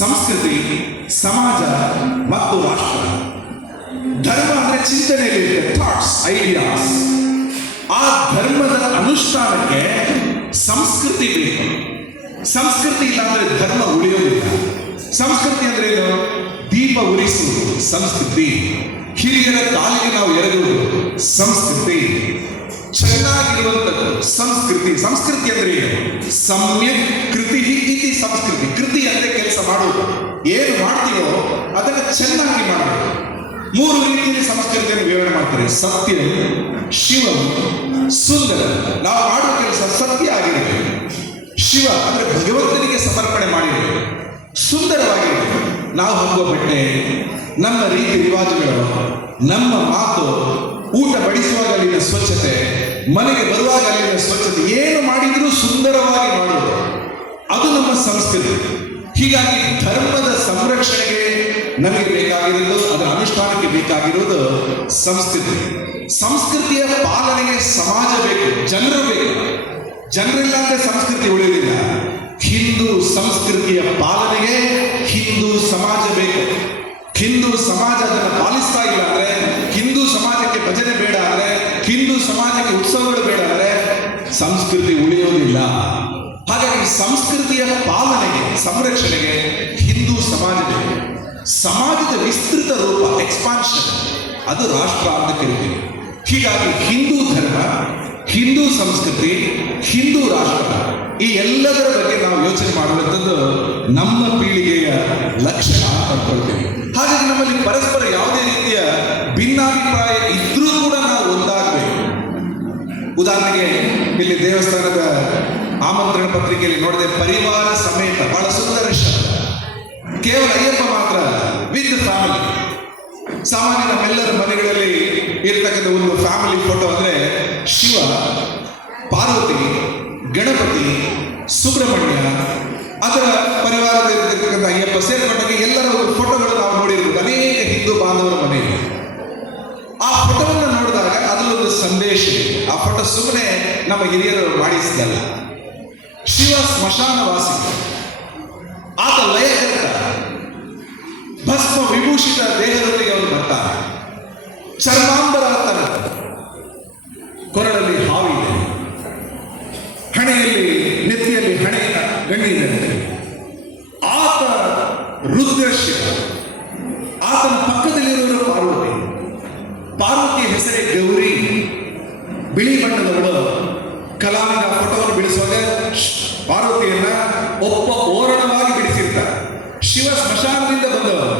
ಸಂಸ್ಕೃತಿ, ಸಮಾಜ ಮತ್ತು ರಾಷ್ಟ್ರ. ಧರ್ಮ ಅಂದ್ರೆ ಚಿಂತನೆಯಲ್ಲಿ ಥಾಟ್ಸ್, ಐಡಿಯಾಸ್. ಆ ಧರ್ಮದ ಅನುಷ್ಠಾನಕ್ಕೆ ಸಂಸ್ಕೃತಿ ಬೇಕು. ಸಂಸ್ಕೃತಿ ಇಲ್ಲ ಅಂದ್ರೆ ಧರ್ಮ ಉಳಿಯೋದಿಲ್ಲ. ಸಂಸ್ಕೃತಿ ಅಂದ್ರೆ ಏನು? ದೀಪ ಉರಿಸುವುದು ಸಂಸ್ಕೃತಿ. ಹಿರಿಯರ ಕಾಲಿಗೆ ನಾವು ಎರಗುವುದು ಸಂಸ್ಕೃತಿ. ಚೆನ್ನಾಗಿರುವಂಥದ್ದು ಸಂಸ್ಕೃತಿ. ಸಂಸ್ಕೃತಿ ಅಂದ್ರೆ ಏನು? ಸಮ್ಯಕ್ ಕೃತಿ ಇತಿ ಸಂಸ್ಕೃತಿ. ಕೃತಿ ಅಂದ್ರೆ ಕೆಲಸ ಮಾಡುವುದು. ಏನು ಮಾಡ್ತೀವೋ ಅದನ್ನು ಚೆನ್ನಾಗಿ ಮಾಡಬೇಕು. 3 ರೀತಿಯಲ್ಲಿ ಸಂಸ್ಕೃತಿಯನ್ನು ವಿವರಣೆ ಮಾಡ್ತಾರೆ: ಸತ್ಯ, ಶಿವ, ಸುಂದರ. ನಾವು ಮಾಡುವ ಕೆಲಸ ಸತ್ಯ ಆಗಿರಬೇಕು. ಶಿವ ಅಂದ್ರೆ ಭಗವಂತನಿಗೆ ಸಮರ್ಪಣೆ ಮಾಡಿರಬೇಕು. ಸುಂದರವಾಗಿರಬೇಕು. ನಾವು ಹಾಕುವ ಬಟ್ಟೆ, ನಮ್ಮ ರೀತಿ ರಿವಾಜುಗಳು, ನಮ್ಮ ಮಾತು, ಊಟ ಬಡಿಸುವಾಗ ಅಲ್ಲಿನ ಸ್ವಚ್ಛತೆ, ಮನೆಗೆ ಬರುವಾಗ ಅಲ್ಲಿನ ಸ್ವಚ್ಛತೆ, ಏನು ಮಾಡಿದ್ರೂ ಸುಂದರವಾಗಿ ಮಾಡುವುದು ಅದು ನಮ್ಮ ಸಂಸ್ಕೃತಿ. ಹೀಗಾಗಿ ಧರ್ಮದ ಸಂರಕ್ಷಣೆಗೆ ನಮಗೆ ಬೇಕಾಗಿರೋದು, ಅದರ ಅನುಷ್ಠಾನಕ್ಕೆ ಬೇಕಾಗಿರುವುದು ಸಂಸ್ಕೃತಿ. ಸಂಸ್ಕೃತಿಯ ಪಾಲನೆಗೆ ಸಮಾಜ ಬೇಕು, ಜನರು ಬೇಕು. ಜನರಿಲ್ಲ ಅಂದ್ರೆ ಸಂಸ್ಕೃತಿ ಉಳಿಯುವುದಿಲ್ಲ. ಹಿಂದೂ ಸಂಸ್ಕೃತಿಯ ಪಾಲನೆಗೆ ಹಿಂದೂ ಸಮಾಜ ಬೇಕು. ಹಿಂದೂ ಸಮಾಜ ಅದನ್ನು ಪಾಲಿಸ್ತಾ ಇಲ್ಲ ಅಂದ್ರೆ, ಹಿಂದೂ ಸಮಾಜಕ್ಕೆ ಭಜನೆ ಬೇಡ ಅಂದ್ರೆ, ಹಿಂದೂ ಸಮಾಜಕ್ಕೆ ಉತ್ಸವಗಳು ಬೇಡ ಅಂದ್ರೆ ಸಂಸ್ಕೃತಿ ಉಳಿಯೋದಿಲ್ಲ. ಹಾಗಾಗಿ ಸಂಸ್ಕೃತಿಯ ಪಾಲನೆಗೆ, ಸಂರಕ್ಷಣೆಗೆ ಹಿಂದೂ ಸಮಾಜ ಬೇಕು. ಸಮಾಜದ ವಿಸ್ತೃತ ರೂಪ, ಎಕ್ಸ್ಪಾನ್ಷನ್, ಅದು ರಾಷ್ಟ್ರ ಅಂತ ಕರಿತೀವಿ. ಹೀಗಾಗಿ ಹಿಂದೂ ಧರ್ಮ, ಹಿಂದೂ ಸಂಸ್ಕೃತಿ, ಹಿಂದೂ ರಾಷ್ಟ್ರ, ಈ ಎಲ್ಲದರ ಬಗ್ಗೆ ನಾವು ಯೋಚನೆ ಮಾಡುವಂಥದ್ದು ನಮ್ಮ ಪೀಳಿಗೆಯ ಲಕ್ಷಣ ಅಂತ ಅಂದ್ಕೊಳ್ತೀವಿ. ಹಾಗಾಗಿ ನಮ್ಮಲ್ಲಿ ಪರಸ್ಪರ ಯಾವುದೇ ರೀತಿಯ ಭಿನ್ನಾಭಿಪ್ರಾಯ ಇದ್ರೂ ಕೂಡ ನಾವು ಒಂದಾಗಬೇಕು. ಉದಾಹರಣೆಗೆ ಇಲ್ಲಿ ದೇವಸ್ಥಾನದ ಆಮಂತ್ರಣ ಪತ್ರಿಕೆಯಲ್ಲಿ ನೋಡಿದೆ, ಪರಿವಾರ ಸಮೇತ. ಬಹಳ ಸುಂದರ ಶಬ್ದ. ಕೇವಲ ಅಯ್ಯಪ್ಪ ಮಾತ್ರ ಅಲ್ಲ, ವಿತ್ ಫ್ಯಾಮಿಲಿ. ಸಾಮಾನ್ಯ ನಮ್ಮೆಲ್ಲರ ಮನೆಗಳಲ್ಲಿ ಇರ್ತಕ್ಕಂಥ ಒಂದು ಫ್ಯಾಮಿಲಿ ಫೋಟೋ ಅಂದ್ರೆ ಶಿವ, ಪಾರ್ವತಿ, ಗಣಪತಿ, ಸುಬ್ರಹ್ಮಣ್ಯ, ಅದರ ಪರಿವಾರದಲ್ಲಿರ್ತಕ್ಕಂಥ ಅಯ್ಯಪ್ಪ ಸೇರಿಕೊಂಡಾಗ ಎಲ್ಲರ ಒಂದು ಫೋಟೋಗಳು ನಾವು ನೋಡಿರ್ಬೋದು ಅನೇಕ ಹಿಂದೂ ಬಾಂಧವರ ಮನೆಯಲ್ಲಿ. ಆ ಫೋಟೋವನ್ನು ನೋಡಿದಾಗ ಅದರಲ್ಲೊಂದು ಸಂದೇಶ ಇದೆ. ಆ ಫೋಟೋ ಸುಮ್ಮನೆ ನಮ್ಮ ಹಿರಿಯರು ಮಾಡಿಸಿದಲ್ಲ. ಶಿವ ಸ್ಮಶಾನವಾಸಿ, ಆತ ಲಯಕರ್ತ, ಭಸ್ಮ ವಿಭೂಷಿತ ದೇಹದೊಂದಿಗೆ ಅವನು ಬರ್ತಾನೆ. ಚರ್ಮಾಂಬರ ಆಗ್ತಾನೆ, ಕೊರಳಲ್ಲಿ ಹಾವಿದೆ, ಹಣೆಯಲ್ಲಿ, ನೆತ್ತಿಯಲ್ಲಿ ಹಣೆಯ ಗಂಡಿದೆ. ಆತ ರುದ್ರಶಿವ. ಆತನ ಪಾರ್ವತಿಯ ಹೆಸರೇ ಗೌರಿ. ಬಿಳಿ ಬಣ್ಣದವಳು. ಕಲಾವಿದ ಫೋಟೋವನ್ನು ಬಿಡಿಸುವಾಗ ಪಾರ್ವತಿಯನ್ನ ಒಬ್ಬ ಓರಣವಾಗಿ ಬಿಡಿಸಿರ್ತಾರೆ. ಶಿವ ಸ್ಮಶಾನದಿಂದ ಬಂದವರು.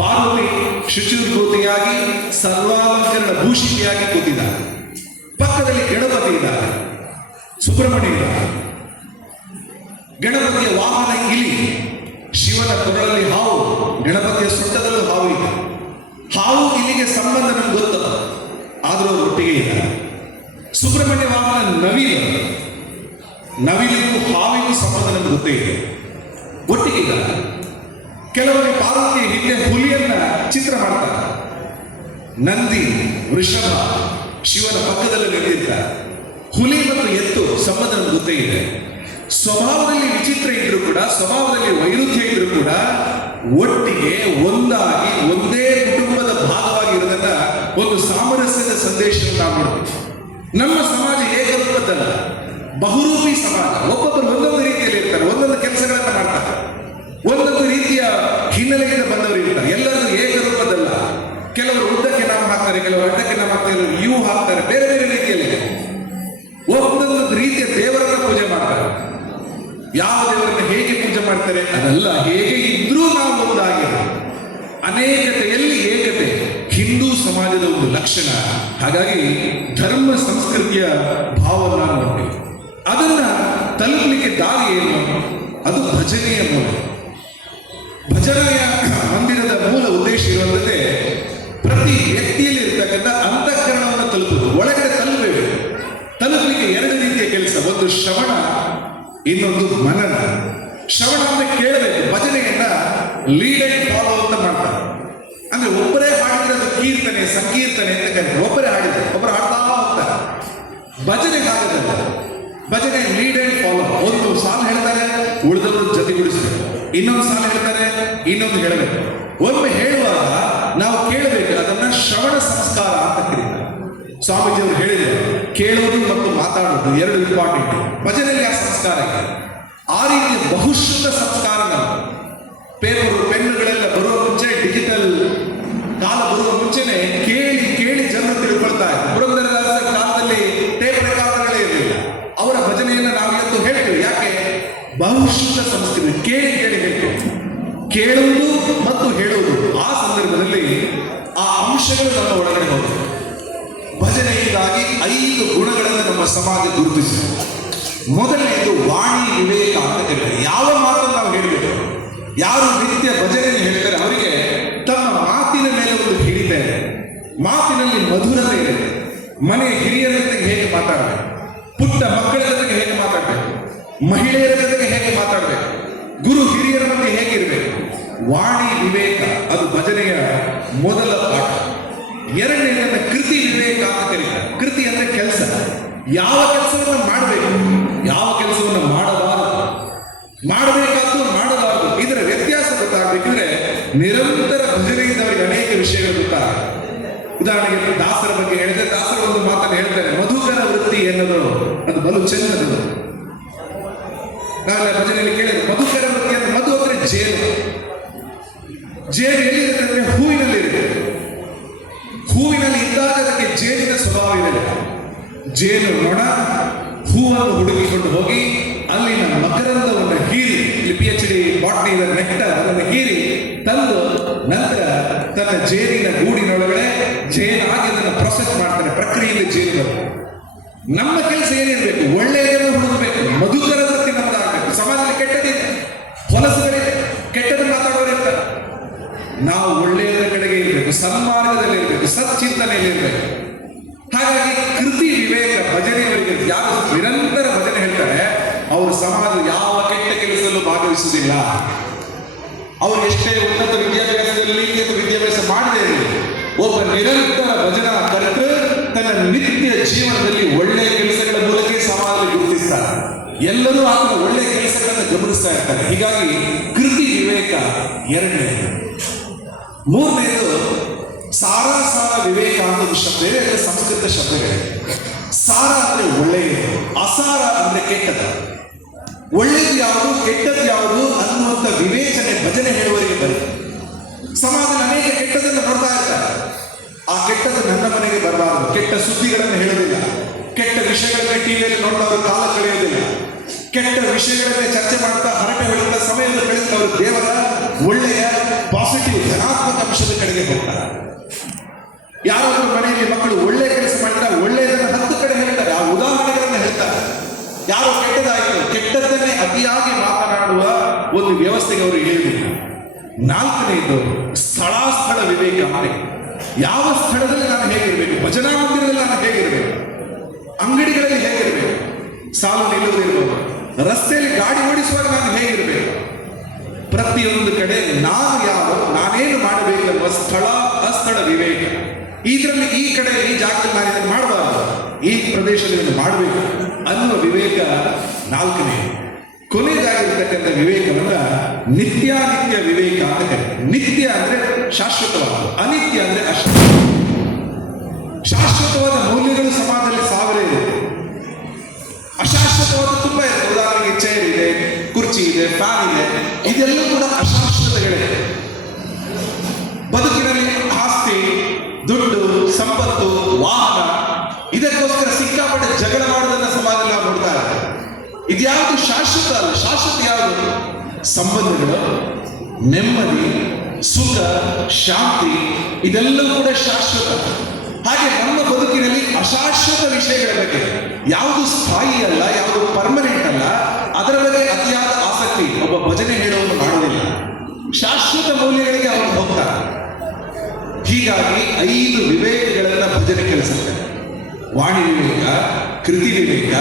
ಪಾರ್ವತಿ ಶುಚಿರ್ಭೂತಿಯಾಗಿ ಸರ್ವಾಲಂಕರಣ ಭೂಷಿತೆಯಾಗಿ ಕೂತಿದ್ದಾರೆ. ಪಕ್ಕದಲ್ಲಿ ಗಣಪತಿ ಇದ್ದಾರೆ, ಸುಬ್ರಹ್ಮಣ್ಯ ಇದ್ದಾರೆ. ಗಣಪತಿಯ ವಾಹನ ಇಲಿ, ಶಿವನ ಕೊರಳಲ್ಲಿ ಹಾವು, ಗಣಪತಿಯ ಸೊಂಟದಲ್ಲೂ ಹಾವು ಇದೆ. ಹಾವು ಇಲ್ಲಿಗೆ ಸಂಬಂಧ ನಮ್ಗೆ ಗೊತ್ತು, ಆದರೂ ಅವರು ಒಟ್ಟಿಗೆ ಇದ್ದಾರೆ. ಸುಬ್ರಹ್ಮಣ್ಯ ವಾಹನ ನವಿಲು, ನವಿಲಿಗೂ ಹಾವಿಗೂ ಸಂಬಂಧ ನಮ್ಗೆ ಗೊತ್ತೇ ಇದೆ, ಒಟ್ಟಿಗೆ ಇದ್ದಾರೆ. ಕೆಲವರಿಗೆ ಪಾರ್ವತಿಯ ಹಿಂದೆ ಹುಲಿಯನ್ನ ಚಿತ್ರ ಮಾಡ್ತಾರೆ. ನಂದಿ, ವೃಷಭ ಶಿವನ ಪಕ್ಕದಲ್ಲಿ ನಿಂತಿದ್ದಾರೆ. ಹುಲಿ ಮತ್ತು ಎತ್ತು ಸಂಬಂಧ ನಮ್ಗೆ ಗೊತ್ತೇ ಇದೆ. ಸ್ವಭಾವದಲ್ಲಿ ವಿಚಿತ್ರ ಇದ್ರೂ ಕೂಡ, ಸ್ವಭಾವದಲ್ಲಿ ವೈರುಧ್ಯ ಇದ್ರೂ ಕೂಡ ಒಟ್ಟಿಗೆ ಒಂದಾಗಿ ಒಂದೇ ಕುಟುಂಬದ ಭಾಗವಾಗಿ ಇರೋದನ್ನ ಒಂದು ಸಾಮರಸ್ಯದ ಸಂದೇಶ ನಾವು ನೋಡ್ತೀವಿ. ನಮ್ಮ ಸಮಾಜ ಏಕರೂಪದ್ದಲ್ಲ, ಬಹುರೂಪಿ ಸಮಾಜ. ಒಬ್ಬೊಬ್ಬರು ಒಂದೊಂದು ರೀತಿಯಲ್ಲಿ ಇರ್ತಾರೆ, ಒಂದೊಂದು ಕೆಲಸಗಳನ್ನ ಮಾಡ್ತಾರೆ, ಒಂದೊಂದು ರೀತಿಯ ಹಿನ್ನೆಲೆಯಿಂದ ಬಂದವರು ಇರ್ತಾರೆ. ಎಲ್ಲರೂ ಏಕರೂಪದಲ್ಲ. ಕೆಲವರು ಉದ್ದಕ್ಕೆ ನಾಮ ಹಾಕ್ತಾರೆ, ಕೆಲವರು ಅಡ್ಡಕ್ಕೆ ನಾಮ ಹಾಕ್ತಾರೆ, ಕೆಲವರು ಇವು ಹಾಕ್ತಾರೆ, ಬೇರೆ ಬೇರೆ ರೀತಿಯಲ್ಲಿ ಒಂದೊಂದು ರೀತಿಯ ದೇವರನ್ನ ಪೂಜೆ ಮಾಡ್ತಾರೆ. ಯಾವ ದೇವರನ್ನ ಹೇಗೆ ಪೂಜೆ ಮಾಡ್ತಾರೆ ಅದಲ್ಲ, ಹೇಗೆ ಇದ್ರೂ ನಾವು ಒಂದಾಗಿರೋ ಅನೇಕತೆಯಲ್ಲಿ ಏಕತೆ ಹಿಂದೂ ಸಮಾಜದ ಒಂದು ಲಕ್ಷಣ. ಹಾಗಾಗಿ ಧರ್ಮ ಸಂಸ್ಕೃತಿಯ ಭಾವವನ್ನು ನೋಡ್ಬೇಕು. ಅದನ್ನ ತಲುಪಲಿಕ್ಕೆ ದಾರಿ ಏನು? ಅದು ಭಜನೆಯ ಮೂಲಕ. ಭಜನೆಯ ಮಂದಿರದ ಮೂಲ ಉದ್ದೇಶ ಇರುವಂತೆ ಪ್ರತಿ ವ್ಯಕ್ತಿಯಲ್ಲಿ ಇರ್ತಕ್ಕಂಥ ಅಂತಃಕರಣವನ್ನು ತಲುಪುವುದು, ಒಳಗಡೆ ತಲುಪಬೇಕು. ತಲುಪಲಿಕ್ಕೆ ಎರಡು ರೀತಿಯ ಕೆಲಸ, ಒಂದು ಶ್ರವಣ, ಇನ್ನೊಂದು ಮನನ. ಶ್ರವಣ ಅಂದ್ರೆ ಕೇಳಬೇಕು. ಭಜನೆಯನ್ನ ಲೀಡ್ ಅಂಡ್ ಫಾಲೋ ಅಂತ ಮಾಡ್ತಾರೆ. ಅಂದ್ರೆ ಒಬ್ಬರೇ ಹಾಡಿದ್ರೆ ಕೀರ್ತನೆ ಸಂಕೀರ್ತನೆ ಅಂತ ಕರೀತಾರೆ. ಒಬ್ಬರೇ ಹಾಡಿದ್ರೆ ಒಬ್ಬರು ಹಾಡ್ತಾ ಹೋಗ್ತಾರೆ. ಭಜನೆ ಹಾಗದಲ್ಲ. ಭಜನೆ ಲೀಡ್ ಅಂಡ್ ಫಾಲೋ. ಒಂದು ಸಾಲು ಹೇಳ್ತಾರೆ, ಉಳಿದವರು ಜೊತೆಗೂಡಿಸಬೇಕು. ಇನ್ನೊಂದು ಸಾಲು ಹೇಳ್ತಾರೆ, ಇನ್ನೊಂದು ಹೇಳಬೇಕು. ಒಮ್ಮೆ ಹೇಳುವಾಗ ನಾವು ಕೇಳಬೇಕು. ಅದನ್ನ ಶ್ರವಣ ಸಂಸ್ಕಾರ ಅಂತ ಕರೀತಾರೆ. ಸ್ವಾಮೀಜಿಯವರು ಹೇಳಿದರು, ಕೇಳೋದು ಮತ್ತು ಮಾತಾಡೋದು ಎರಡು ಇಂಪಾರ್ಟೆಂಟ್. ಭಜನೆಯಲ್ಲಿ ಆ ಸಂಸ್ಕಾರ ಇದೆ. ಆ ರೀತಿಯ ಬಹುಶುದ್ಧ ಸಂಸ್ಕಾರ ನಾವು ಪೇಪರು ಪೆನ್ನುಗಳೆಲ್ಲ ಬರುವ ಮುಂಚೆ, ಡಿಜಿಟಲ್ ಕಾಲ ಬರುವ ಮುಂಚೆನೆ ಕೇಳಿ ಕೇಳಿ ಜನರು ತಿಳ್ಕೊಳ್ತಾ ಇದ್ದಾರೆ. ಪುರಂದರದಾಸರ ಕಾಲದಲ್ಲಿ ಟೇಪ್ ರೆಕಾರ್ಡರ್ಗಳೇ ಇರಲಿಲ್ಲ. ಅವರ ಭಜನೆಯನ್ನು ನಾವು ಇವತ್ತು ಹೇಳ್ತೀವಿ. ಯಾಕೆ? ಬಹುಶುದ್ಧ ಸಂಸ್ಕೃತಿ. ಕೇಳಿ ಕೇಳಿ ಹೇಳ್ತೇವೆ. ಕೇಳುವುದು ಮತ್ತು ಹೇಳುವುದು, ಆ ಸಂದರ್ಭದಲ್ಲಿ ಆ ಅಂಶಗಳು ನಮ್ಮ ಒಳಗಡೆ ಹೋಗ್ತವೆ. ಭಜನೆಯಿಂದಾಗಿ 5 ಗುಣಗಳನ್ನು ನಮ್ಮ ಸಮಾಜ ಗುರುತಿಸಿದೆ. ಮೊದಲನೇದು ವಾಣಿ ವಿವೇಕ ಅಂತ ಕರೀತಾರೆ. ಯಾವ ಮಾತನ್ನು ನಾವು ಹೇಳಬೇಕು? ಯಾರು ನಿತ್ಯ ಭಜನೆಯನ್ನು ಹೇಳ್ತಾರೆ ಅವರಿಗೆ ತಮ್ಮ ಮಾತಿನ ಮೇಲೆ ಒಂದು ಹಿಡಿತ ಇದೆ, ಮಾತಿನಲ್ಲಿ ಮಧುರತೆ ಇದೆ. ಮನೆ ಹಿರಿಯರ ಜೊತೆಗೆ ಹೇಗೆ ಮಾತಾಡಬೇಕು, ಪುಟ್ಟ ಮಕ್ಕಳ ಜೊತೆಗೆ ಹೇಗೆ ಮಾತಾಡಬೇಕು, ಮಹಿಳೆಯರ ಜೊತೆಗೆ ಹೇಗೆ ಮಾತಾಡಬೇಕು, ಗುರು ಹಿರಿಯರ ಮಧ್ಯೆ ಹೇಗಿರಬೇಕು. ವಾಣಿ ವಿವೇಕ ಅದು ಭಜನೆಯ ಮೊದಲ ಪಾಠ. ಎರಡನೇದನ್ನ ಕೃತಿ ವಿವೇಕ ಅಂತ ಕರೀತಾರೆ. ಕೃತಿ ಅಂದ್ರೆ ಕೆಲಸ. ಯಾವ ಕೆಲಸವನ್ನು ಮಾಡಬೇಕು, ಯಾವ ಕೆಲಸವನ್ನು ಮಾಡಬಾರದು, ಮಾಡಬೇಕಾದ್ದು ಮಾಡಬಾರದು, ಇದರ ವ್ಯತ್ಯಾಸ ಗೊತ್ತಾಗಬೇಕಿದ್ರೆ ನಿರಂತರ ಭಜನೆಯಿಂದ ಅವರಿಗೆ ಅನೇಕ ವಿಷಯಗಳು ಗೊತ್ತಾಗುತ್ತೆ. ಉದಾಹರಣೆಗೆ ದಾಸರ ಬಗ್ಗೆ ಹೇಳಿದ್ರೆ, ದಾಸರ ಒಂದು ಮಾತನ್ನು ಹೇಳ್ತಾರೆ, ಮಧುಕರ ವೃತ್ತಿ ಎನ್ನುವುದು ಅದು ಬಲು ಚೆನ್ನದು. ನಾವೆಲ್ಲ ಭಜನೆಯಲ್ಲಿ ಕೇಳಿದ್ರೆ ಮಧುಕರ ವೃತ್ತಿ ಅಂದ್ರೆ, ಮಧು ಅಂದ್ರೆ ಜೇನು. ಜೇನು ಎಲ್ಲಿರುತ್ತೆ ಅಂದ್ರೆ ಹೂವಿನಲ್ಲಿ ಇರುತ್ತೆ. ಹೂವಿನಲ್ಲಿ ಇದ್ದಾಗ ಅದಕ್ಕೆ ಜೇನಿನ ಸ್ವಭಾವ ಇದೆ. ಜೇನು ನೊಣ ಹೂವನ್ನು ಹುಡುಕಿಕೊಂಡು ಹೋಗಿ ಅಲ್ಲಿನ ಮಕರಂದವನ್ನು ಹೀರಿ, ಇಲ್ಲಿ PhD ಬಾಟ್ನಿ ನೆಕ್ಟರ್ ಅದನ್ನು ಹೀರಿ ತಂದು ನಂತರ ತನ್ನ ಜೇನಿನ ಗೂಡಿನೊಳಗಡೆ ಜೇನಾಗಿ ಅದನ್ನು ಪ್ರೊಸೆಸ್ ಮಾಡ್ತಾರೆ. ಪ್ರಕ್ರಿಯೆಯಲ್ಲಿ ಜೇನು ಬರುತ್ತೆ. ನಮ್ಮ ಕೆಲಸ ಏನಿರಬೇಕು? ಒಳ್ಳೆಯದನ್ನು ಹುಡುಕಬೇಕು. ಮಧುಕರ ವೃತ್ತಿ ನಮ್ಮದಾಗಬೇಕು. ಸಮಾಜದಲ್ಲಿ ಕೆಟ್ಟದಿದೆ, ಹೊಲಸುಗಳಿದೆ, ಕೆಟ್ಟದ್ದು ಮಾತಾಡೋರಿರ್ತಾರೆ. ನಾವು ಒಳ್ಳೆಯದರ ಕಡೆಗೆ ಇರಬೇಕು, ಸನ್ಮಾರ್ಗದಲ್ಲಿ ಇರಬೇಕು, ಸಚ್ಚಿಂತನೆಯಲ್ಲಿ ಇರಬೇಕು. ಹಾಗಾಗಿ ಕೃತಿ ವಿವೇಕ ಭಜನೆಯವರಿಗೆ ಯಾರು ನಿರಂತರ ಭಜನೆ ಹೇಳ್ತಾರೆ ಅವರು ಸಮಾಜದ ಯಾವ ಕೆಟ್ಟ ಕೆಲಸದಲ್ಲೂ ಭಾಗವಹಿಸುವುದಿಲ್ಲ. ಅವರು ಎಷ್ಟೇ ಉನ್ನತ ವಿದ್ಯಾಭ್ಯಾಸದಲ್ಲಿ ವಿದ್ಯಾಭ್ಯಾಸ ಮಾಡದೇ ಇರಲಿ, ಒಬ್ಬ ನಿರಂತರ ಭಜನಾ ಕರ್ತೃ ತನ್ನ ನಿತ್ಯ ಜೀವನದಲ್ಲಿ ಒಳ್ಳೆಯ ಕೆಲಸಗಳ ಮೂಲಕ ಸಮಾಜದಲ್ಲಿ ಗುರುತಿಸ್ತಾರೆ. ಎಲ್ಲರೂ ಆತನ ಒಳ್ಳೆಯ ಕೆಲಸಗಳನ್ನು ಗಮನಿಸ್ತಾ ಇರ್ತಾರೆ. ಹೀಗಾಗಿ ಕೃತಿ ವಿವೇಕ ಎರಡನೇದು. ಮೂರನೇದು ಸಾರ ವಿವೇಕ ಅಂತ ಒಂದು ಶಬ್ದ ಇದೆ. ಸಂಸ್ಕೃತ ಶಬ್ದಗಳಿವೆ. ಸಾರ ಅಂದ್ರೆ ಒಳ್ಳೆಯದು, ಅಸಾರ ಅಂದ್ರೆ ಕೆಟ್ಟದ್ದು. ಒಳ್ಳೆಯದು ಯಾವುದು, ಕೆಟ್ಟದ್ದು ಯಾವುದು ಅನ್ನುವಂಥ ವಿವೇಚನೆ ಭಜನೆ ಹೇಳುವವರಿಗೆ ಬರುತ್ತೆ. ಸಮಾಜದಲ್ಲಿ ಅನೇಕ ಕೆಟ್ಟದನ್ನು ನೋಡ್ತಾ ಇರ್ತಾರೆ. ಆ ಕೆಟ್ಟದ್ದು ನನ್ನ ಮನೆಗೆ ಬರಬಾರದು. ಕೆಟ್ಟ ಸುದ್ದಿಗಳನ್ನು ಹೇಳೋದಿಲ್ಲ, ಕೆಟ್ಟ ವಿಷಯಗಳನ್ನೇ ಟಿವಿಯಲ್ಲಿ ನೋಡ್ತಾ ಅವರು ಕಾಲ ಕಳೆಯೋದಿಲ್ಲ, ಕೆಟ್ಟ ವಿಷಯಗಳನ್ನೇ ಚರ್ಚೆ ಮಾಡ್ತಾ ಹರಟೆ ಹೊಡೆಯುತ್ತಾ ಸಮಯವನ್ನು ಕಳೆಯುತ್ತಾ ಅವರು ದೇವರ ಒಳ್ಳೆಯ ಪಾಸಿಟಿವ್ ಧನಾತ್ಮಕ ಅಂಶದ ಕಡೆಗೆ ಹೋಗ್ತಾರೆ. ಯಾರಾದರೂ ಮನೆಯಲ್ಲಿ ಮಕ್ಕಳು ಒಳ್ಳೆಯ ಕೆಲಸ ಮಾಡಿದ್ರೆ ಒಳ್ಳೆಯದನ್ನು 10 ಕಡೆ ಹೇಳ್ತಾರೆ, ಆ ಉದಾಹರಣೆಗಳನ್ನು ಹೇಳ್ತಾರೆ. ಯಾರು ಕೆಟ್ಟದಾಯಿತು, ಕೆಟ್ಟದ್ದನ್ನೇ ಅತಿಯಾಗಿ ಮಾತನಾಡುವ ಒಂದು ವ್ಯವಸ್ಥೆಗೆ ಅವರು ಇಳಿಯುವುದಿಲ್ಲ. 4ನೇದು ಸ್ಥಳ ವಿವೇಕ. ಅಂದರೆ ಯಾವ ಸ್ಥಳದಲ್ಲಿ ನಾನು ಹೇಗಿರಬೇಕು, ಭಜನಾ ಮಂದಿರದಲ್ಲಿ ನಾನು ಹೇಗಿರಬೇಕು, ಅಂಗಡಿಗಳಲ್ಲಿ ಹೇಗಿರಬೇಕು, ಸಾಲು ನಿಲ್ಲುವುದಿರಬಹುದು, ರಸ್ತೆಯಲ್ಲಿ ಗಾಡಿ ಓಡಿಸುವಾಗ ನಾನು ಹೇಗಿರಬೇಕು, ಪ್ರತಿಯೊಂದು ಕಡೆ ನಾನೇನು ಮಾಡಬೇಕೆಂಬ ಅಸ್ಥಳ ವಿವೇಕ. ಇದರಲ್ಲಿ ಈ ಕಡೆ ಈ ಜಾಗದಲ್ಲಿ ನಾನು ಇದನ್ನು ಮಾಡಬಾರದು, ಈ ಪ್ರದೇಶದಲ್ಲಿ ಮಾಡಬೇಕು ಅನ್ನುವ ವಿವೇಕ 4ನೇ. ಕೊನೆಯದಾಗಿರ್ತಕ್ಕಂಥ ವಿವೇಕವನ್ನ ನಿತ್ಯಾನಿತ್ಯ ವಿವೇಕ ಅಂತ ಕರೀತಾರೆ. ನಿತ್ಯ ಅಂದ್ರೆ ಶಾಶ್ವತವಾದ, ಅನಿತ್ಯ ಅಂದ್ರೆ ಅಶಾಶ್ವತ. ಶಾಶ್ವತವಾದ ಮೌಲ್ಯಗಳು ಸಮಾಜದಲ್ಲಿ 1000 ಇದೆ, ಅಶಾಶ್ವತವಾದ ತುಂಬಾ ಇದೆ. ಉದಾಹರಣೆಗೆ ಚೇರ್ ಇದೆ, ಕುರ್ಚಿ ಇದೆ, ಫ್ಯಾನ್ ಇದೆ, ಇದೆಲ್ಲ ಕೂಡ ಅಶಾಶ್ವತಗಳೇ. ಬದುಕಿನಲ್ಲಿ ಆಸ್ತಿ, ದುಡ್ಡು, ಸಂಪತ್ತು, ವಾಹನ, ಇದಕ್ಕೋಸ್ಕರ ಸಿಕ್ಕಾಪಟ್ಟೆ ಜಗಳ ಮಾಡೋದನ್ನ ಸಮಾಜದಲ್ಲಿ ನಾವು ನೋಡ್ತಾ ಇದ್ದೇವೆ. ಇದ್ಯಾವುದು ಶಾಶ್ವತ ಅಲ್ಲ. ಶಾಶ್ವತ ಯಾವುದು? ಸಂಬಂಧಗಳು, ನೆಮ್ಮದಿ, ಸುಖ, ಶಾಂತಿ, ಇದೆಲ್ಲವೂ ಕೂಡ ಶಾಶ್ವತ. ಹಾಗೆ ನಮ್ಮ ಬದುಕಿನಲ್ಲಿ ಅಶಾಶ್ವತ ವಿಷಯಗಳ ಬಗ್ಗೆ, ಯಾವುದು ಸ್ಥಾಯಿ ಅಲ್ಲ, ಯಾವುದು ಪರ್ಮನೆಂಟ್ ಅಲ್ಲ, ಅದರ ಬಗ್ಗೆ ಅತಿಯಾದ ಆಸಕ್ತಿ ಒಬ್ಬ ಭಜನೆ ಹೇಳುವವನು ಮಾಡೋದಿಲ್ಲ. ಶಾಶ್ವತ ಮೌಲ್ಯಗಳಿಗೆ ಅವನು ಹೋಗ್ತಾನೆ. ಹೀಗಾಗಿ 5 ವಿವೇಕಗಳನ್ನ ಭಜನೆ ಕಲಿಸುತ್ತೆ. ವಾಣಿ ವಿವೇಕ, ಕೃತಿ ವಿವೇಕ,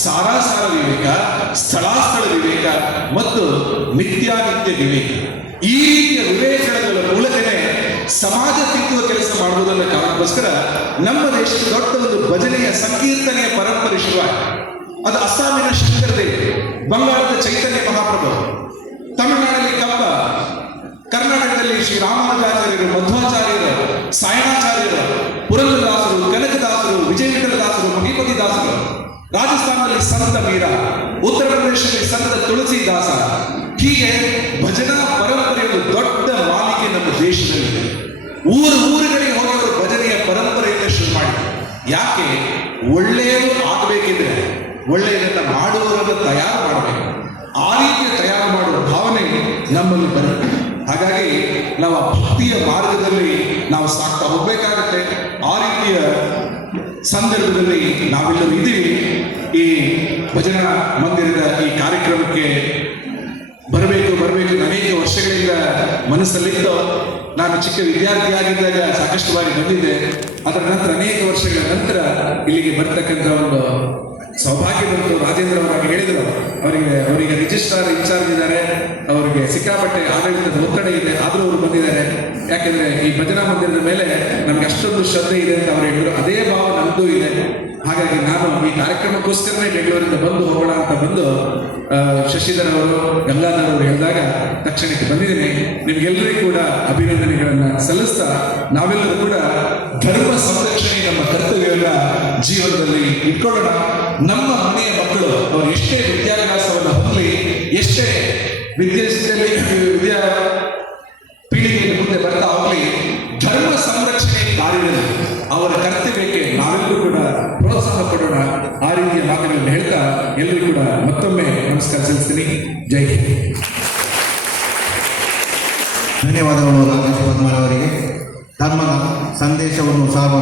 ಸಾರಾಸಾರ ವಿವೇಕ, ಸ್ಥಳಾಸ್ಥಳ ವಿವೇಕ ಮತ್ತು ನಿತ್ಯಾನಿತ್ಯ ವಿವೇಕ. ಈ ರೀತಿಯ ವಿವೇಕಗಳ ಮೂಲಕನೇ ಸಮಾಜ ತಿದ್ದುವ ಕೆಲಸ ಮಾಡುವುದನ್ನ ಕಾರಣಕ್ಕೋಸ್ಕರ ನಮ್ಮ ದೇಶದ ದೊಡ್ಡ ಒಂದು ಭಜನೆಯ ಸಂಕೀರ್ತನೆಯ ಪರಂಪರೆ ಶುರುವಾಯಿತು. ಅದು ಅಸ್ಸಾಮಿನ ಶಂಕರದೇವ್, ಬಂಗಾಳದ ಚೈತನ್ಯ ಮಹಾಪ್ರಭು, ತಮಿಳುನಾಡಲ್ಲಿ ಕಪ್ಪ, ಕರ್ನಾಟಕದಲ್ಲಿ ಶ್ರೀ ರಾಮಾನುಜಾಚಾರ್ಯರು, ಮಧ್ವಾಚಾರ್ಯರು, ಸಾಯಣಾಚಾರ್ಯರು, ಪುರಂದರದಾಸರು, ಕನಕದಾಸರು, ವಿಜಯವಿಠಲದಾಸರು, ಮಹಿಪತಿ ದಾಸರು, ರಾಜಸ್ಥಾನದಲ್ಲಿ ಸಂತ ಮೀರ, ಉತ್ತರ ಪ್ರದೇಶದಲ್ಲಿ ಸಂತ ತುಳಸಿದಾಸ. ಹೀಗೆ ಭಜನಾ ಪರಂಪರೆಯ ಒಂದು ದೊಡ್ಡ ಮಾಲಿಕೆ ನಮ್ಮ ದೇಶದಲ್ಲಿದೆ. ಊರುಗಳಿಗೆ ಹೋಗೋರು ಭಜನೆಯ ಪರಂಪರೆಯಿಂದ ಶುರು ಮಾಡಿದ್ರು. ಯಾಕೆ? ಒಳ್ಳೆಯದು ಆಗಬೇಕಿದ್ರೆ ಒಳ್ಳೆಯದನ್ನ ಮಾಡುವವರನ್ನು ತಯಾರು ಮಾಡಬೇಕು. ಆ ರೀತಿಯ ತಯಾರು ಮಾಡುವ ಭಾವನೆ ನಮ್ಮಲ್ಲಿ ಬರುತ್ತೆ. ಹಾಗಾಗಿ ನಾವು ಆ ಭಕ್ತಿಯ ಮಾರ್ಗದಲ್ಲಿ ನಾವು ಸಾಕ್ತಾ ಹೋಗ್ಬೇಕಾಗತ್ತೆ. ಆ ರೀತಿಯ ಸಂದರ್ಭದಲ್ಲಿ ನಾವೆಲ್ಲರೂ ಇದ್ದೀವಿ. ಈ ಭಜನಾ ಮಂದಿರದ ಈ ಕಾರ್ಯಕ್ರಮಕ್ಕೆ ಬರಬೇಕು ಅನೇಕ ವರ್ಷಗಳಿಂದ ಮನಸ್ಸಲ್ಲಿದ್ದು, ನಾನು ಚಿಕ್ಕ ವಿದ್ಯಾರ್ಥಿಯಾಗಿದ್ದಾಗ ಸಾಕಷ್ಟು ಬಾರಿ ಬಂದಿದ್ದೆ. ಅದರ ನಂತರ ಅನೇಕ ವರ್ಷಗಳ ನಂತರ ಇಲ್ಲಿಗೆ ಬರ್ತಕ್ಕಂಥ ಒಂದು ಸೌಭಾಗ್ಯ ಬಂತು. ರಾಜೇಂದ್ರ ಅವರಾಗಿ ಹೇಳಿದರು, ಅವರಿಗೆ ರಿಜಿಸ್ಟ್ರಾರ್ ಇನ್ಚಾರ್ಜ್ ಇದ್ದಾರೆ, ಅವರಿಗೆ ಸಿಕ್ಕಾಪಟ್ಟೆ ಆಡಳಿತದ ಒತ್ತಡ ಇದೆ, ಆದರೂ ಅವರು ಬಂದಿದ್ದಾರೆ. ಯಾಕೆಂದ್ರೆ ಈ ಭಜನಾ ಮಂದಿರದ ಮೇಲೆ ನಮ್ಗೆ ಅಷ್ಟೊಂದು ಶ್ರದ್ಧೆ ಇದೆ ಅಂತ ಅವರು ಹೇಳಿದರು. ಅದೇ ಭಾವ ನಮ್ಮದು ಇದೆ. ಹಾಗಾಗಿ ನಾನು ಈ ಕಾರ್ಯಕ್ರಮಕ್ಕೋಸ್ಕರನೇ ಬೆಂಗಳೂರಿಂದ ಹೋಗೋಣ ಅಂತ ಬಂದು ಶಶಿಧರ್ ಅವರು, ಗಂಗಾಧರ್ ಅವರು ಹೇಳಿದಾಗ ತಕ್ಷಣಕ್ಕೆ ಬಂದಿದ್ದೀನಿ. ನಿಮ್ಗೆಲ್ಲರಿಗೂ ಕೂಡ ಅಭಿನಂದನೆಗಳನ್ನ ಸಲ್ಲಿಸ್ತಾ, ನಾವೆಲ್ಲರೂ ಕೂಡ ಧರ್ಮ ಸಂರಕ್ಷಣೆ ನಮ್ಮ ಕರ್ತವ್ಯವನ್ನ ಜೀವನದಲ್ಲಿ ಇಟ್ಕೊಳ್ಳೋಣ. ನಮ್ಮ ಮನೆಯ ಮಕ್ಕಳು ಅವರು ಎಷ್ಟೇ ವಿದ್ಯಾಭ್ಯಾಸವನ್ನು ಹೊಂದಲಿ, ಎಷ್ಟೇ ವಿದ್ಯಾ ಪೀಳಿಗೆಗೆ ಮುಂದೆ ಬರ್ತಾ ಹೋಗಲಿ, ಧರ್ಮ ಸಂರಕ್ಷಣೆ ಕಾರ್ಯದಲ್ಲಿ ಅವರ ಕರ್ತವ್ಯಕ್ಕೆ ನಾವೆಲ್ಲರೂ ಕೂಡ ಪ್ರೋತ್ಸಾಹ ಕೊಡೋಣ. ಆ ರೀತಿಯ ಮಾತುಗಳನ್ನು ಹೇಳ್ತಾ ಎಲ್ಲರೂ ಕೂಡ ಮತ್ತೊಮ್ಮೆ ನಮಸ್ಕಾರ ಸಲ್ಲಿಸ್ತೀನಿ. ಜೈ ಹಿಂದ್. ಧನ್ಯವಾದಗಳು ರಾಜೇಶ್ ಪದ್ಮಾರ್ ಅವರಿಗೆ. ಧರ್ಮದ ಸಂದೇಶವನ್ನು ಸಾರುವ